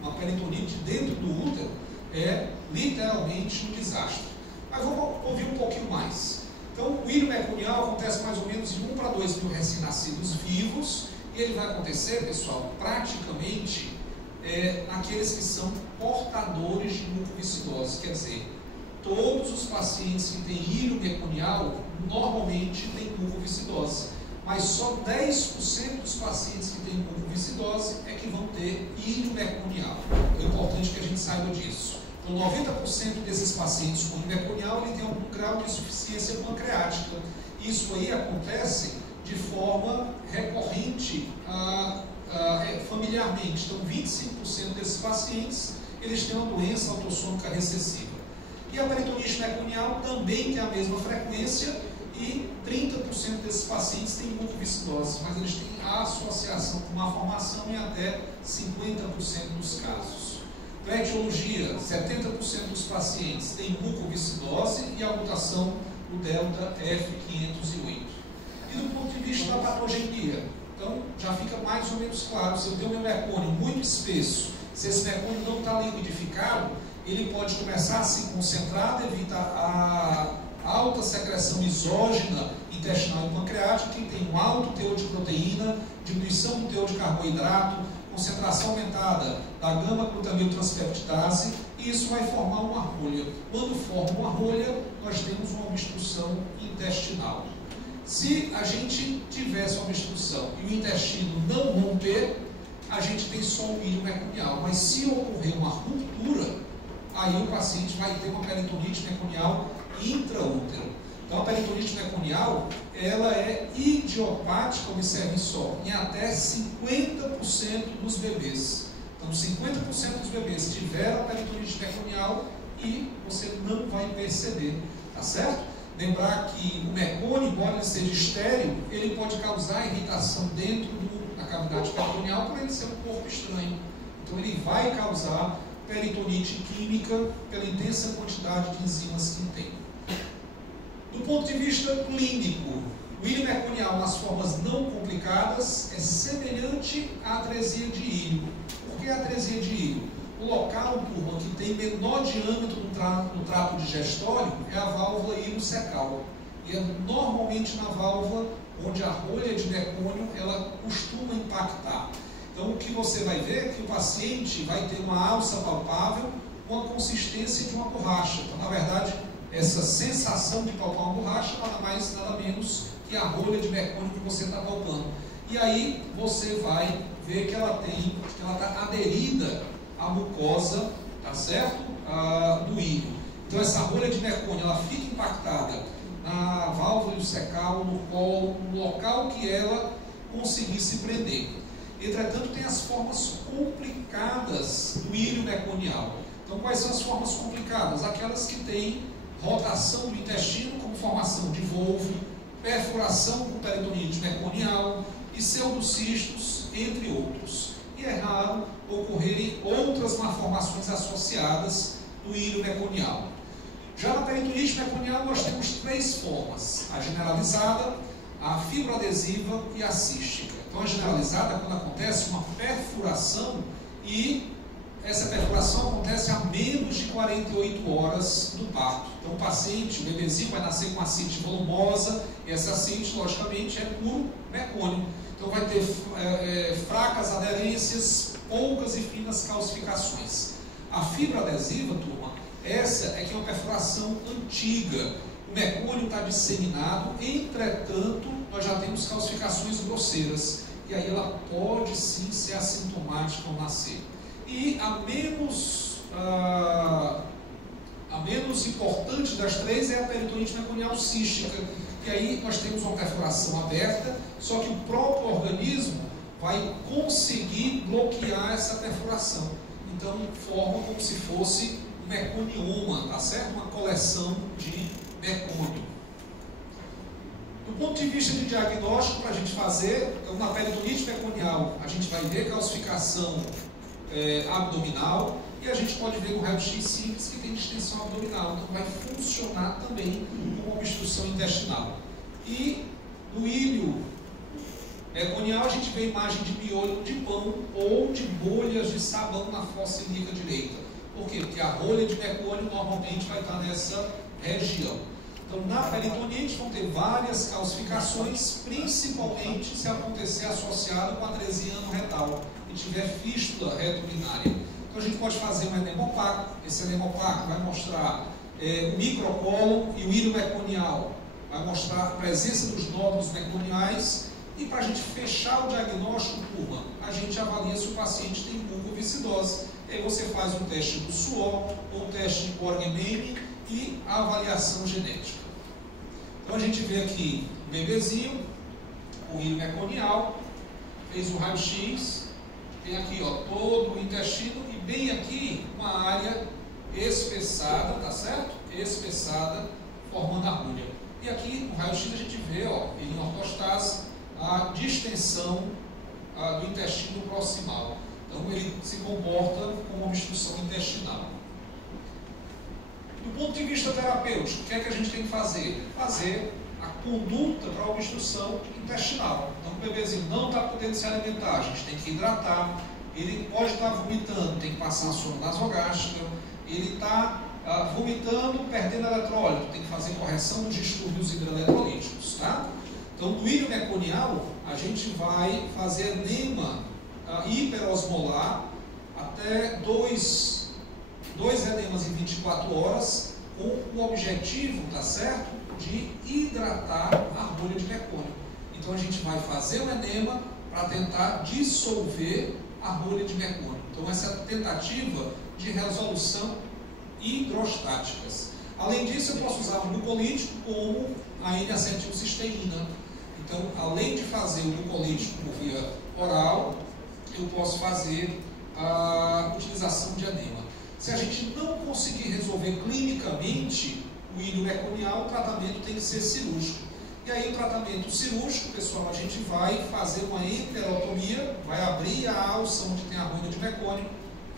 Uma peritonite dentro do útero é literalmente um desastre. Mas vamos ouvir um pouquinho mais. Então, o ilho meconial acontece mais ou menos em 1 para 2 mil recém-nascidos vivos, e ele vai acontecer, pessoal, praticamente naqueles que são portadores de mucoviscidose, quer dizer, todos os pacientes que têm ilho meconial normalmente têm mucoviscidose, mas só 10% dos pacientes que têm mucoviscidose é que vão ter ilho meconial. É importante que a gente saiba disso. Então, 90% desses pacientes com ilho meconial ele tem algum grau de insuficiência pancreática. Isso aí acontece de forma recorrente familiarmente. Então, 25% desses pacientes eles têm uma doença autossômica recessiva. E a peritonite meconial também tem a mesma frequência e 30% desses pacientes têm mucoviscidose, mas eles têm a associação com malformação em até 50% dos casos. Para a etiologia, 70% dos pacientes têm mucoviscidose e a mutação do delta F508. E do ponto de vista da patogenia, então já fica mais ou menos claro, se eu tenho meu mecônio muito espesso, se esse mecônio não está liquidificado, ele pode começar a se concentrar devido à alta secreção isógena intestinal e pancreática, que tem um alto teor de proteína, diminuição do teor de carboidrato, concentração aumentada da gama-glutamiltranspeptidase, e isso vai formar uma rolha. Quando forma uma rolha, nós temos uma obstrução intestinal. Se a gente tivesse uma obstrução e o intestino não romper, a gente tem só o ilho meconial. Mas se ocorrer uma ruptura, aí o paciente vai ter uma peritonite meconial intraútero. Então a peritonite meconial, ela é idiopática, observem só, em até 50% dos bebês. Então 50% dos bebês tiveram a peritonite meconial e você não vai perceber, tá certo? Lembrar que o mecônio, embora ele seja estéril, ele pode causar irritação dentro da cavidade peritoneal por ele ser um corpo estranho. Então ele vai causar peritonite química pela intensa quantidade de enzimas que tem. Do ponto de vista clínico, o ilho meconial nas formas não complicadas é semelhante à atresia de ilho. Por que a atresia de ilho? O local, turma, que tem menor diâmetro no trato digestório é a válvula ileocecal. E é normalmente na válvula onde a rolha de mecônio ela costuma impactar. Então, o que você vai ver é que o paciente vai ter uma alça palpável com a consistência de uma borracha. Então, na verdade, essa sensação de palpar uma borracha nada mais, nada menos que a rolha de mecônio que você está palpando. E aí, você vai ver que ela está aderida à mucosa, tá certo? Do ilho. Então, essa rolha de mecônio, ela fica impactada na válvula ileocecal, no colo, no local que ela conseguir se prender. Entretanto, tem as formas complicadas do ilho meconial. Então, quais são as formas complicadas? Aquelas que têm rotação do intestino, como formação de volvo, perfuração com peritonite meconial, pseudocistos, entre outros. E é raro ocorrerem outras malformações associadas do ilho meconial. Já na peritonite meconial, nós temos 3 formas: a generalizada, a fibroadesiva e a cística. Então, a generalizada é quando acontece uma perfuração e essa perfuração acontece a menos de 48 horas do parto. Então, o paciente, o bebezinho, vai nascer com uma ascite volumosa, e essa ascite, logicamente, é puro mecônio. Então, vai ter fracas aderências, poucas e finas calcificações. A fibroadesiva, turma, essa é que é uma perfuração antiga. O mecônio está disseminado, entretanto, nós já temos calcificações grosseiras. E aí ela pode sim ser assintomática ao nascer. E a menos importante das 3 é a peritonite meconial cística. E aí nós temos uma perfuração aberta, só que o próprio organismo vai conseguir bloquear essa perfuração. Então forma como se fosse um meconioma, tá certo? Uma coleção de mecônio. Do ponto de vista de diagnóstico, para a gente fazer, na peritonite meconial, a gente vai ver calcificação abdominal, e a gente pode ver no raio-x simples que tem distensão abdominal, então vai funcionar também como obstrução intestinal. E no ilho meconial, a gente vê imagem de miolo de pão ou de bolhas de sabão na fossa ilíaca direita. Por quê? Porque a rolha de mecônio normalmente vai estar nessa região. Então, na peritonite vão ter várias calcificações, principalmente se acontecer associado com atresia retal e tiver fístula reto-urinária. Então, a gente pode fazer um edema opaco. Esse edema opaco vai mostrar o microcólon e o íleo meconial. Vai mostrar a presença dos nódulos meconiais. E para a gente fechar o diagnóstico, turma, a gente avalia se o paciente tem mucoviscidose. Aí você faz um teste do suor, ou um teste de Borg-Manning e a avaliação genética. Então a gente vê aqui o bebezinho, o íleo meconial, fez o raio-x, tem aqui ó, todo o intestino e bem aqui uma área espessada, tá certo? Espessada, formando a agulha. E aqui no raio-x a gente vê, ó, em ortostase, a distensão do intestino proximal. Então ele se comporta como uma obstrução intestinal. Do ponto de vista terapêutico, o que é que a gente tem que fazer? Fazer a conduta para a obstrução intestinal. Então o bebezinho não está podendo se alimentar, a gente tem que hidratar. Ele pode estar vomitando, tem que passar a sonda nasogástrica. Ele está vomitando, perdendo eletrólito, tem que fazer correção dos distúrbios hidroeletrolíticos, tá? Então, do íleo meconial, a gente vai fazer enema hiperosmolar até dois enemas em 24 horas, com o objetivo, tá certo, de hidratar a rolha de mecônio. Então, a gente vai fazer o enema para tentar dissolver a rolha de mecônio. Então, essa é a tentativa de resolução hidrostáticas. Além disso, eu posso usar um glucolítico como a N-acetilcisteína. Então, além de fazer o glucolítico por via oral, eu posso fazer a utilização de enema. Se a gente não conseguir resolver clinicamente o íleo meconial, o tratamento tem que ser cirúrgico. E aí, o tratamento cirúrgico, pessoal, a gente vai fazer uma enterotomia, vai abrir a alça onde tem a rolha de mecônio,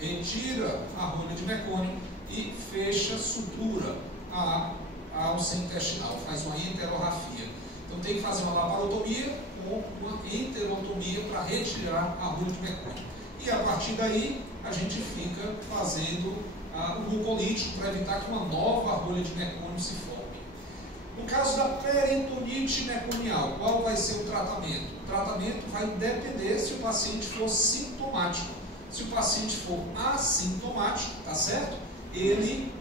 retira a rolha de mecônio e fecha, sutura a alça intestinal, faz uma enterorrafia. Então tem que fazer uma laparotomia ou uma enterotomia para retirar a rolha de mecônio. E a partir daí a gente fica fazendo o glucolítico para evitar que uma nova rolha de mecônio se forme. No caso da peritonite meconial, qual vai ser o tratamento? O tratamento vai depender se o paciente for sintomático. Se o paciente for assintomático, tá certo? Ele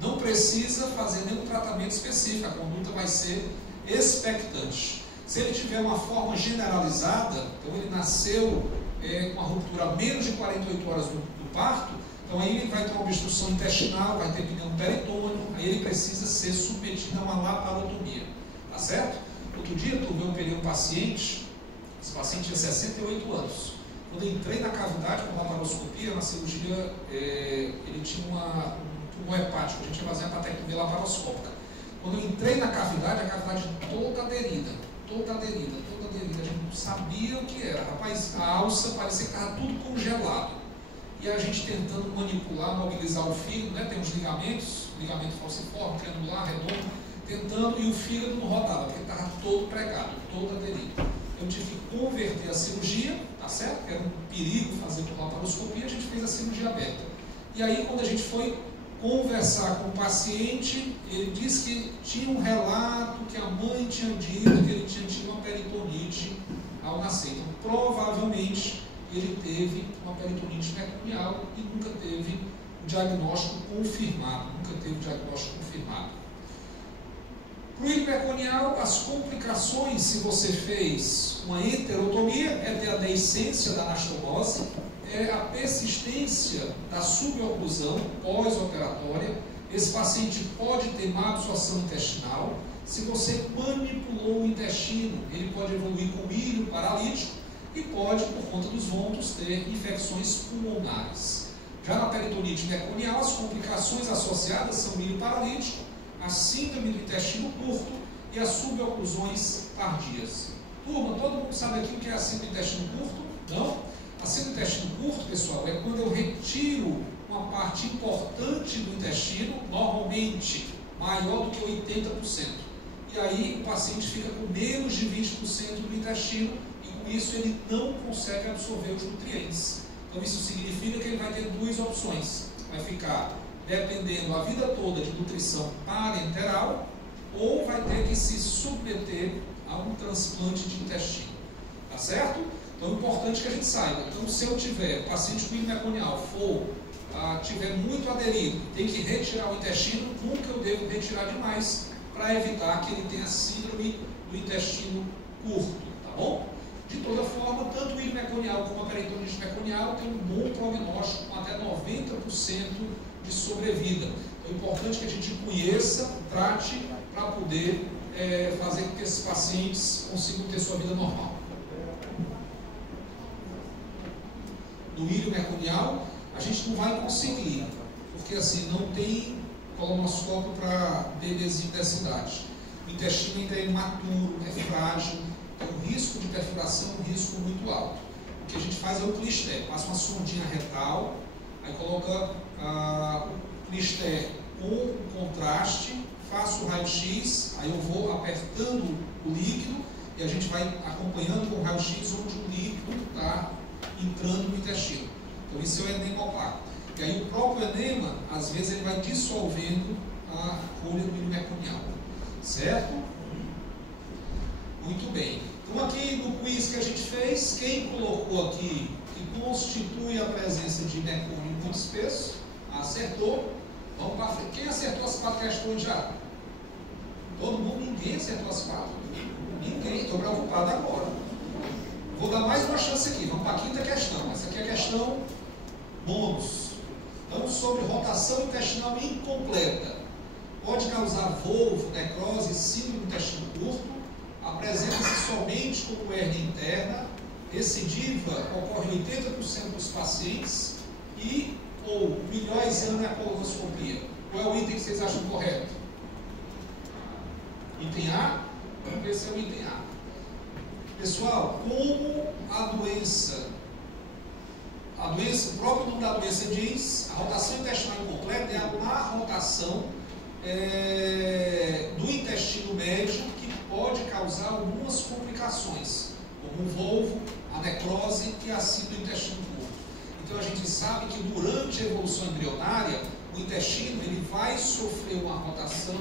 não precisa fazer nenhum tratamento específico, a conduta vai ser expectante. Se ele tiver uma forma generalizada, então ele nasceu com uma ruptura a menos de 48 horas do parto, então aí ele vai ter uma obstrução intestinal, vai ter pneu peritônio, aí ele precisa ser submetido a uma laparotomia, tá certo? Outro dia eu operei um paciente, esse paciente tinha 68 anos. Quando eu entrei na cavidade com laparoscopia, na cirurgia, ele tinha um tumor hepático, a gente ia fazer a patectomia laparoscópica. Quando eu entrei na cavidade, a cavidade toda aderida, a gente não sabia o que era. Rapaz, a alça parecia que estava tudo congelado. E a gente tentando manipular, mobilizar o fígado, né? Tem uns ligamentos, ligamento falciforme, triangular, redondo, tentando, e o fígado não rodava, porque estava todo pregado, todo aderido. Eu tive que converter a cirurgia, tá certo? Que era um perigo fazer por laparoscopia, a gente fez a cirurgia aberta. E aí, quando a gente foi conversar com o paciente, ele disse que tinha um relato que a mãe tinha dito que ele tinha tido uma peritonite ao nascer. Então, provavelmente, ele teve uma peritonite meconial e nunca teve o diagnóstico confirmado. Para o íleo meconial, as complicações, se você fez uma enterotomia, é ter a deiscência da anastomose, é a persistência da suboclusão pós-operatória. Esse paciente pode ter má absorção intestinal. Se você manipulou o intestino, ele pode evoluir com íleo paralítico e pode, por conta dos vômitos, ter infecções pulmonares. Já na peritonite meconial, as complicações associadas são o íleo paralítico, a síndrome do intestino curto e as suboclusões tardias. Turma, todo mundo sabe aqui o que é a síndrome do intestino curto? Não? A síndrome do intestino curto, pessoal, é quando eu retiro uma parte importante do intestino, normalmente maior do que 80%. e aí o paciente fica com menos de 20% do intestino, e com isso ele não consegue absorver os nutrientes. Então isso significa que ele vai ter duas opções: vai ficar dependendo a vida toda de nutrição parenteral, ou vai ter que se submeter a um transplante de intestino. Tá certo? Então é importante que a gente saiba. Então, se eu tiver paciente com íleo meconial, tiver muito aderido, tem que retirar o intestino, nunca eu devo retirar demais, para evitar que ele tenha síndrome do intestino curto, tá bom? De toda forma, tanto o íleo meconial como a peritonite meconial tem um bom prognóstico, com até 90% de sobrevida. Então, é importante que a gente conheça, trate, para poder fazer com que esses pacientes consigam ter sua vida normal. No íleo meconial, a gente não vai conseguir, porque assim, não tem colonoscópio para bebezinho dessa idade. O intestino ainda é imaturo, é frágil, então o risco de perfuração é um risco muito alto. O que a gente faz é o clister, passa uma sondinha retal, aí coloca o clister com contraste, faço o raio-x, aí eu vou apertando o líquido e a gente vai acompanhando com o raio-x onde o líquido está entrando no intestino. Então isso é o enema opaco. E aí o próprio enema, às vezes, ele vai dissolvendo a folha do íleo meconial. Certo? Muito bem. Então aqui no quiz que a gente fez, quem colocou aqui que constitui a presença de mecônio muito espesso, acertou. Vamos para frente. Quem acertou as 4 questões já? Todo mundo? Ninguém acertou as 4? Ninguém. Estou preocupado agora. Vou dar mais uma chance aqui. Vamos para a 5ª questão. Essa aqui é a questão bônus. Então, sobre rotação intestinal incompleta. Pode causar volvo, necrose, síndrome do intestino curto. Apresenta-se somente como hérnia interna. Recidiva ocorre em 80% dos pacientes. E ou o melhor exame é a colonoscopia. Qual é o item que vocês acham correto? Item A? Vamos ver se é o item A. Pessoal, como a doença, o próprio nome da doença diz, a rotação intestinal incompleta é a má rotação do intestino médio, que pode causar algumas complicações, como o volvo, a necrose e a síndrome do intestino curto. Então a gente sabe que durante a evolução embrionária, o intestino ele vai sofrer uma rotação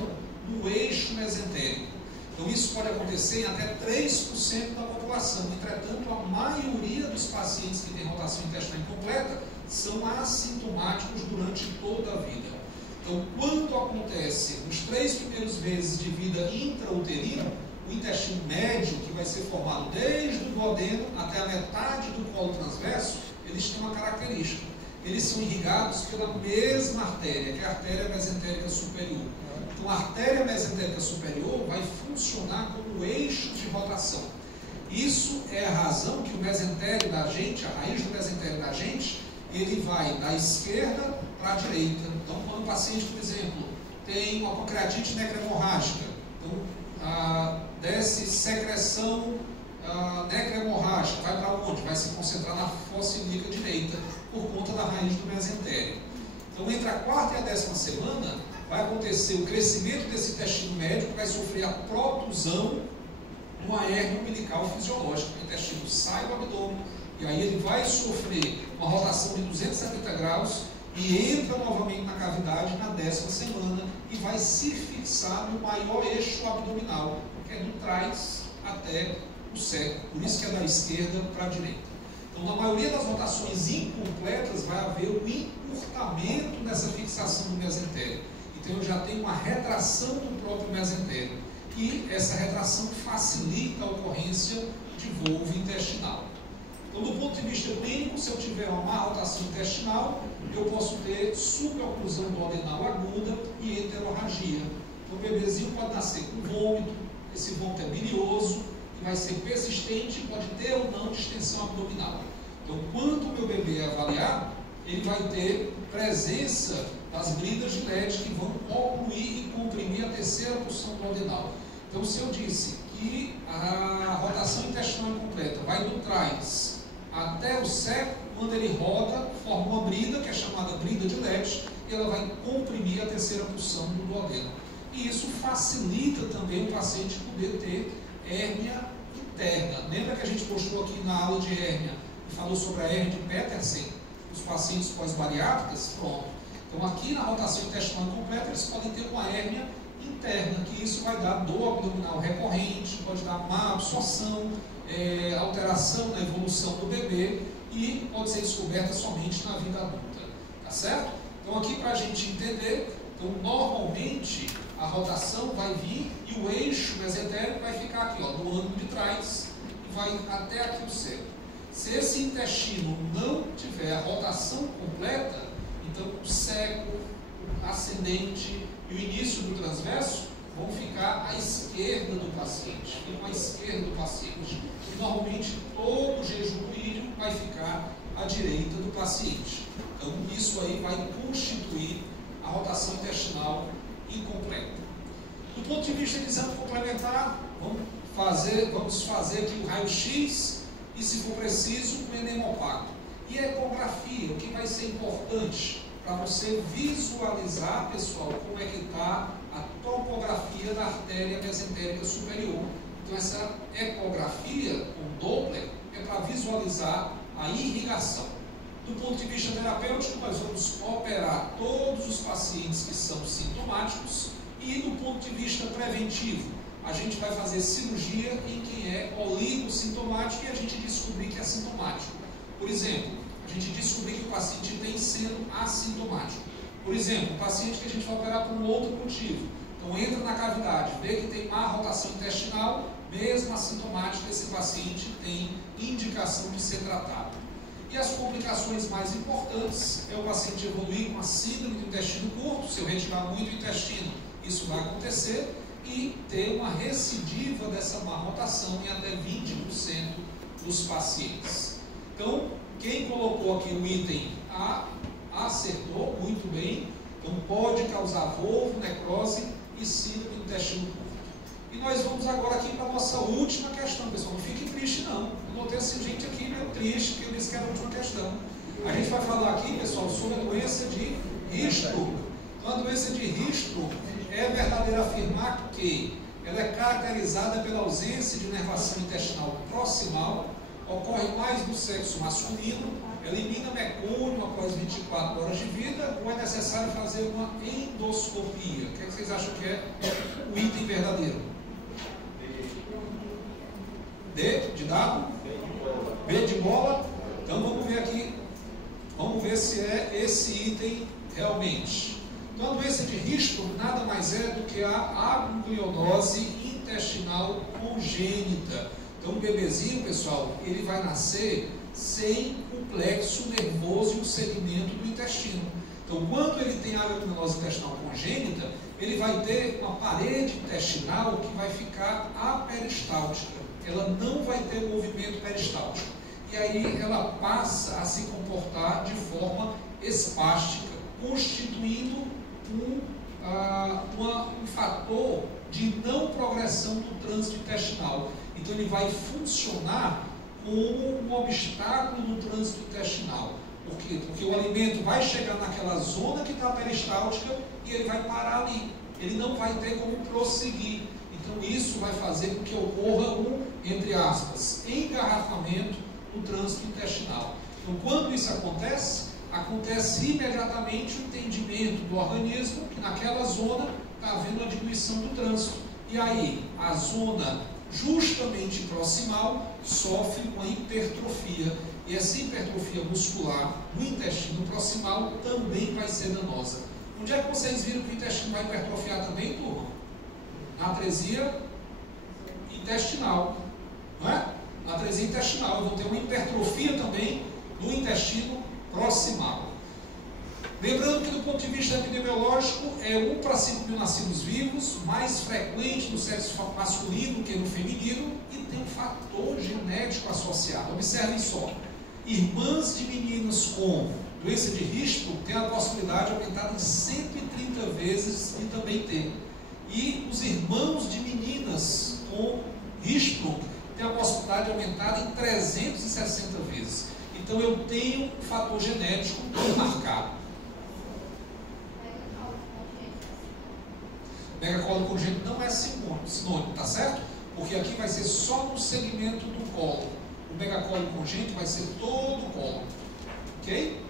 no eixo mesentérico. Então isso pode acontecer em até 3% da população. Entretanto, a maioria dos pacientes que têm rotação intestinal incompleta são assintomáticos durante toda a vida. Então, quando acontece nos 3 primeiros meses de vida intrauterina, o intestino médio, que vai ser formado desde o duodeno até a metade do colo transverso, eles têm uma característica. Eles são irrigados pela mesma artéria, que é a artéria mesentérica superior. Então, a artéria mesentérica superior vai funcionar como eixo de rotação. Isso é a razão que o mesentério da gente, a raiz do mesentério da gente, ele vai da esquerda para a direita. Então, quando o paciente, por exemplo, tem uma pancreatite necrohemorrágica, então, desce secreção necrohemorrágica, vai para onde? Vai se concentrar na fossa ilíaca direita, por conta da raiz do mesentério. Então, entre a 4ª e a 10ª semana, vai acontecer o crescimento desse intestino médio, que vai sofrer a protusão numa hérnia umbilical fisiológica. O intestino sai do abdômen, e aí ele vai sofrer uma rotação de 270 graus e entra novamente na cavidade na 10ª semana e vai se fixar no maior eixo abdominal, que é do trás até o cérebro. Por isso que é da esquerda para a direita. Então, na maioria das rotações incompletas, vai haver o encurtamento dessa fixação do mesentério. Então, eu já tenho uma retração do próprio mesentério. E essa retração facilita a ocorrência de volvo intestinal. Então, do ponto de vista clínico, se eu tiver uma má rotação intestinal, eu posso ter superoclusão duodenal aguda e enterorragia. Então, o bebezinho pode nascer com vômito, esse vômito é bilioso, que vai ser persistente e pode ter ou não distensão abdominal. Então, quando o meu bebê é avaliado, ele vai ter presença das bridas de LED que vão ocluir e comprimir a 3ª porção duodenal. Então, se eu disse que a rotação intestinal incompleta vai do trás até o seco, quando ele roda, forma uma brida, que é chamada brida de LED, e ela vai comprimir a 3ª porção do duodeno. e isso facilita também o paciente poder ter hérnia interna. Lembra que a gente mostrou aqui na aula de hérnia e falou sobre a hérnia de Petersen, os pacientes pós-bariátricas? Pronto. Então aqui na rotação intestinal completa eles podem ter uma hérnia interna, que isso vai dar dor abdominal recorrente, pode dar má absorção, alteração na evolução do bebê e pode ser descoberta somente na vida adulta, tá certo? Então aqui para a gente entender, então normalmente a rotação vai vir e o eixo mesentérico vai ficar aqui, ó, no ângulo de trás e vai até aqui o centro. Se esse intestino não tiver a rotação completa, então o seco, o ascendente e o início do transverso vão ficar à esquerda do paciente, ficam à esquerda do paciente. E normalmente todo o jejum ilíaco vai ficar à direita do paciente. Então isso aí vai constituir a rotação intestinal incompleta. Do ponto de vista de exame complementar, vamos fazer aqui o raio-x e, se for preciso, o enemopato. E a ecografia, o que vai ser importante para você visualizar, pessoal, como é que está a topografia da artéria mesentérica superior. Então essa ecografia, o Doppler, é para visualizar a irrigação. Do ponto de vista terapêutico, nós vamos operar todos os pacientes que são sintomáticos e, do ponto de vista preventivo, a gente vai fazer cirurgia em quem é oligossintomático e a gente descobrir que é sintomático. Por exemplo, a gente descobrir que o paciente tem sendo assintomático. Por exemplo, um paciente que a gente vai operar por um outro motivo. Então entra na cavidade, vê que tem má rotação intestinal, mesmo assintomático, esse paciente tem indicação de ser tratado. E as complicações mais importantes é o paciente evoluir com a síndrome do intestino curto, se eu retirar muito o intestino, isso vai acontecer, e ter uma recidiva dessa má rotação em até 20% dos pacientes. Então, quem colocou aqui o item A, acertou muito bem. Então, pode causar volvo, necrose e síndrome do intestino curto. E nós vamos agora aqui para a nossa última questão, pessoal. Não fique triste, não. Eu notei assim, gente aqui meio triste, que eu disse que era a última questão. A gente vai falar aqui, pessoal, sobre a doença de Hirschsprung. Então, a doença de Hirschsprung é verdadeiro afirmar que ela é caracterizada pela ausência de inervação intestinal proximal, ocorre mais no sexo masculino, elimina mecônio após 24 horas de vida, ou é necessário fazer uma endoscopia? O que vocês acham que é o item verdadeiro? D de dado? B de bola? Então vamos ver aqui, vamos ver se é esse item realmente. Então a doença de Hirschsprung nada mais é do que a agangliosose intestinal congênita. Então o bebezinho, pessoal, ele vai nascer sem o plexo nervoso e o segmento do intestino. Então quando ele tem a agangliosose intestinal congênita, ele vai ter uma parede intestinal que vai ficar aperistáltica. Ela não vai ter movimento peristáltico. E aí ela passa a se comportar de forma espástica, constituindo um fator de não progressão do trânsito intestinal. Então ele vai funcionar como um obstáculo no trânsito intestinal. Por quê? Porque o alimento vai chegar naquela zona que está peristáltica e ele vai parar ali. Ele não vai ter como prosseguir. Então isso vai fazer com que ocorra entre aspas, engarrafamento no trânsito intestinal. Então quando isso acontece imediatamente o entendimento do organismo que naquela zona está havendo a diminuição do trânsito. E aí, a zona justamente proximal sofre uma hipertrofia. E essa hipertrofia muscular no intestino proximal também vai ser danosa. Onde é que vocês viram que o intestino vai hipertrofiar também, turma? Na atresia intestinal. Não é? Na atresia intestinal. Eu vou ter uma hipertrofia também no intestino proximal. Lembrando que do ponto de vista epidemiológico é 1 para 5 mil nascidos vivos, mais frequente no sexo masculino que no feminino e tem um fator genético associado. Observem só, irmãs de meninas com doença de Hirschsprung têm a possibilidade aumentada em 130 vezes de também ter. E os irmãos de meninas com Hirschsprung têm a possibilidade aumentada em 360 vezes. Então eu tenho um fator genético bem marcado. megacólon congênito não é sinônimo, tá certo? Porque aqui vai ser só no segmento do colo. O megacólon congênito vai ser todo o colo. Ok?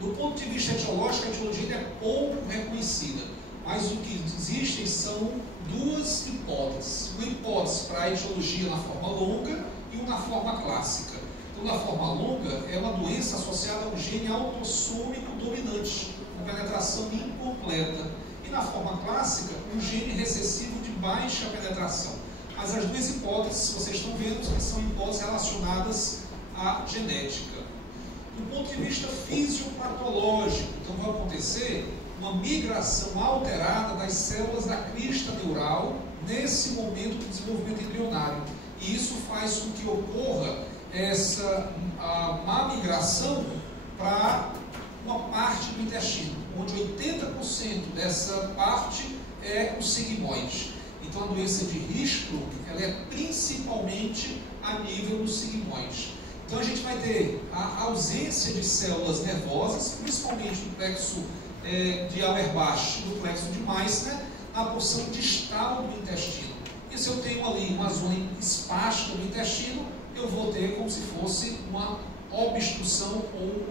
Do ponto de vista etiológico, a etiologia é pouco reconhecida. Mas o que existem são duas hipóteses. Uma hipótese para a etiologia na forma longa e uma na forma clássica. Então, na forma longa, é uma doença associada a um gene autossômico dominante, com penetração incompleta. E na forma clássica, um gene recessivo de baixa penetração. Mas as duas hipóteses, vocês estão vendo, que são hipóteses relacionadas à genética. Do ponto de vista fisiopatológico, então vai acontecer uma migração alterada das células da crista neural nesse momento do desenvolvimento embrionário. E isso faz com que ocorra essa má migração para uma parte do intestino, onde 80% dessa parte é o sigmoide. Então a doença de Hirschsprung, ela é principalmente a nível do sigmoide. Então a gente vai ter a ausência de células nervosas, principalmente do plexo de Auerbach e do plexo de Meissner, na porção distal do intestino. E se eu tenho ali uma zona espástica do intestino, eu vou ter como se fosse uma obstrução ou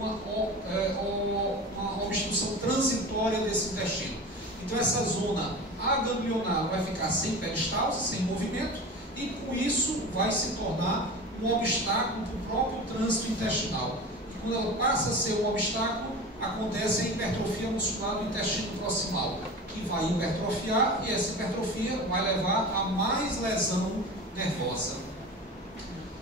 uma obstrução transitória desse intestino. Então essa zona aganglionar vai ficar sem peristalse, sem movimento, e com isso vai se tornar um obstáculo para o próprio trânsito intestinal. E quando ela passa a ser um obstáculo, acontece a hipertrofia muscular do intestino proximal, que vai hipertrofiar, e essa hipertrofia vai levar a mais lesão nervosa.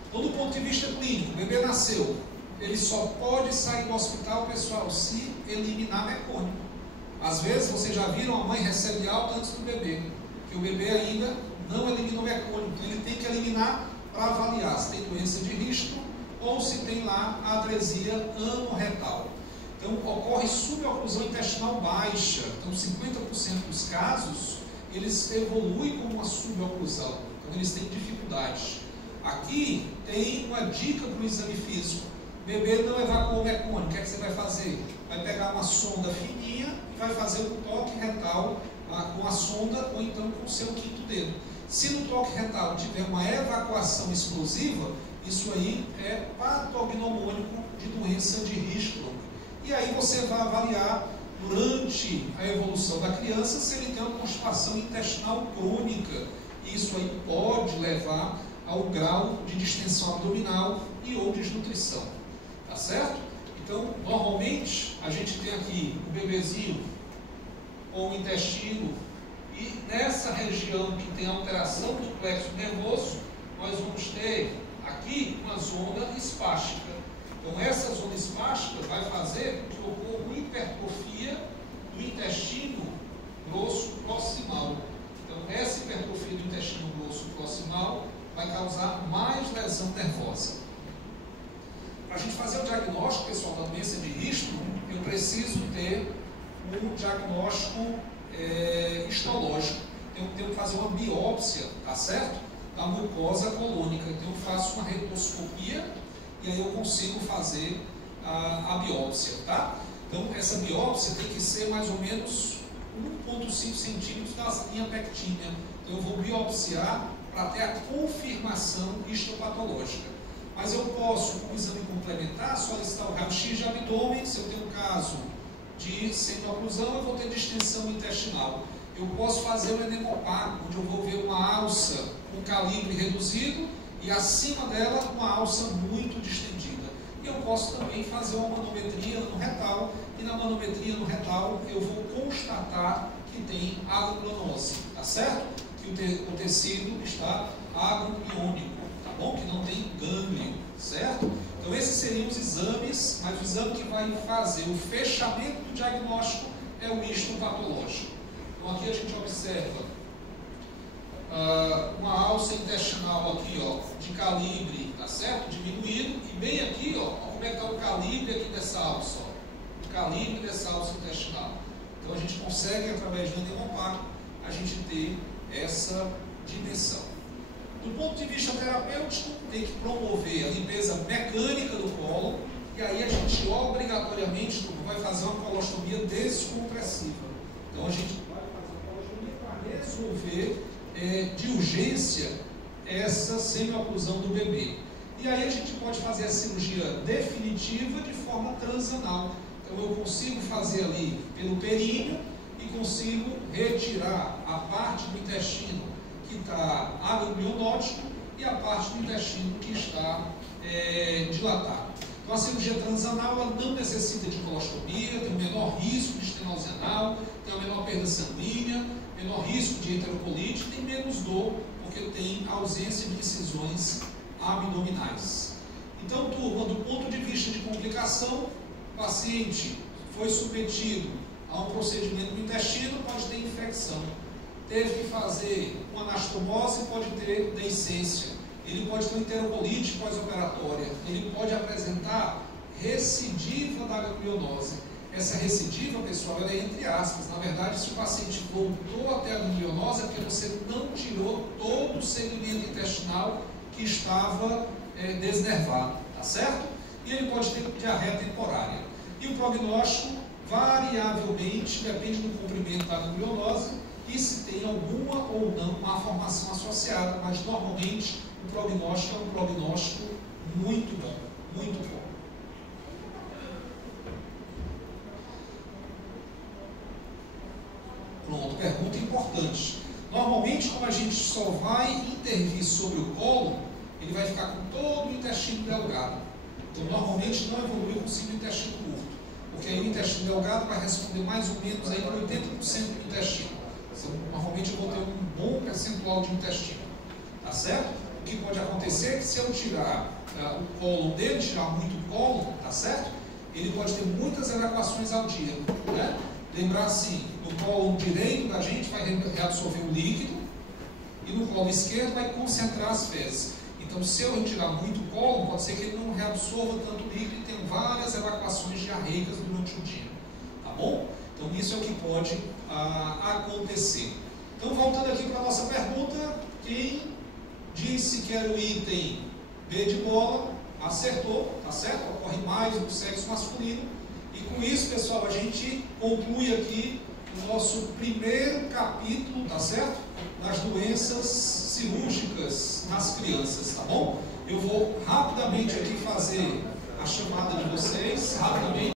Então, do ponto de vista clínico, o bebê nasceu, ele só pode sair do hospital, pessoal, se eliminar mecônio. Às vezes, vocês já viram, a mãe recebe alta antes do bebê, que o bebê ainda não eliminou mecônio, então ele tem que eliminar para avaliar se tem doença de Hirschsprung ou se tem lá a atresia anorretal. Então, ocorre suboclusão intestinal baixa. Então, 50% dos casos, eles evoluem com uma suboclusão. Então, eles têm dificuldades. Aqui tem uma dica para o exame físico. Bebê não evacuou o mecônio. O que é que você vai fazer? Vai pegar uma sonda fininha e vai fazer um toque retal com a sonda ou então com o seu quinto dedo. Se no toque retal tiver uma evacuação explosiva, isso aí é patognomônico de doença de Hirschsprung. E aí você vai avaliar durante a evolução da criança se ele tem uma constipação intestinal crônica. Isso aí pode levar ao grau de distensão abdominal e ou desnutrição. Tá certo? Então, normalmente, a gente tem aqui o bebezinho com o intestino, e nessa região que tem alteração do plexo nervoso, nós vamos ter aqui uma zona espástica. Então, essa zona espástica vai fazer com que ocorra uma hipertrofia do intestino grosso proximal. Então, essa hipertrofia do intestino grosso proximal vai causar mais lesão nervosa. Para a gente fazer o diagnóstico, pessoal, da doença de Hirschsprung, eu preciso ter um diagnóstico histológico. Eu tenho que fazer uma biópsia, tá certo? Da mucosa colônica. Então, eu faço uma retoscopia e aí eu consigo fazer a biópsia, tá? Então, essa biópsia tem que ser mais ou menos 1,5 centímetros da linha pectínea. Então, eu vou biopsiar para ter a confirmação histopatológica. Mas eu posso, como exame complementar, solicitar o raio-x de abdômen. Se eu tenho um caso de semioclusão, eu vou ter distensão intestinal. Eu posso fazer o enemopaco, onde eu vou ver uma alça com calibre reduzido e acima dela uma alça muito distendida. E eu posso também fazer uma manometria no retal, e na manometria no retal eu vou constatar que tem agruplanose, tá certo? Que o tecido está agrupiônico, tá bom? Que não tem gânglio, certo? Então esses seriam os exames, mas o exame que vai fazer o fechamento do diagnóstico é o histopatológico. Então aqui a gente observa uma alça intestinal aqui, ó, de calibre, tá certo? Diminuído, e bem aqui, ó, como é que está o calibre aqui dessa alça, ó, o calibre dessa alça intestinal. Então a gente consegue, através do enemopaco, a gente ter essa dimensão. Do ponto de vista terapêutico, tem que promover a limpeza mecânica do colo, e aí a gente obrigatoriamente vai fazer uma colostomia descompressiva. Então a gente vai fazer a colestotomia para resolver de urgência essa semi-oclusão do bebê. E aí a gente pode fazer a cirurgia definitiva de forma transanal. Então eu consigo fazer ali pelo períneo e consigo retirar a parte do intestino que está aganglionótico e a parte do intestino que está dilatado. Então a cirurgia transanal ela não necessita de colostomia, tem o menor risco de estenose anal, tem a menor perda sanguínea, menor risco de enterocolite, tem menos dor, porque tem ausência de incisões abdominais. Então, turma, do ponto de vista de complicação, o paciente foi submetido a um procedimento no intestino, pode ter infecção. Teve que fazer uma anastomose, pode ter deiscência. Ele pode ter uma enterocolite pós-operatória. Ele pode apresentar recidiva da ganglionose. Essa recidiva, pessoal, ela é entre aspas. Na verdade, se o paciente voltou até a ganglionose, é porque você não tirou todo o segmento intestinal que estava desnervado, tá certo? E ele pode ter diarreia temporária. E o prognóstico, variavelmente, depende do comprimento da ganglionose e se tem alguma ou não malformação associada, mas normalmente o prognóstico é um prognóstico muito bom, muito bom. Pronto, pergunta importante. Normalmente, como a gente só vai intervir sobre o colo, ele vai ficar com todo o intestino delgado. Então, normalmente não evolui com o intestino curto, porque aí o intestino delgado vai responder mais ou menos aí por 80% do intestino. Então, normalmente eu vou ter um bom percentual de intestino, tá certo? O que pode acontecer é que se eu tirar o colo dele, tirar muito o colo, tá certo? Ele pode ter muitas evacuações ao dia, né? Lembrar assim, no colo direito da gente vai reabsorver o líquido e no colo esquerdo vai concentrar as fezes. Então, se eu retirar muito o colo, pode ser que ele não reabsorva tanto líquido e tenha várias evacuações diarreicas durante o dia, tá bom? Então, isso é o que pode acontecer. Então, voltando aqui para a nossa pergunta, quem disse que era o item B de bola, acertou, tá certo? Ocorre mais no sexo masculino. E com isso, pessoal, a gente conclui aqui o nosso primeiro capítulo, tá certo? Das doenças cirúrgicas nas crianças, tá bom? Eu vou rapidamente aqui fazer a chamada de vocês, rapidamente.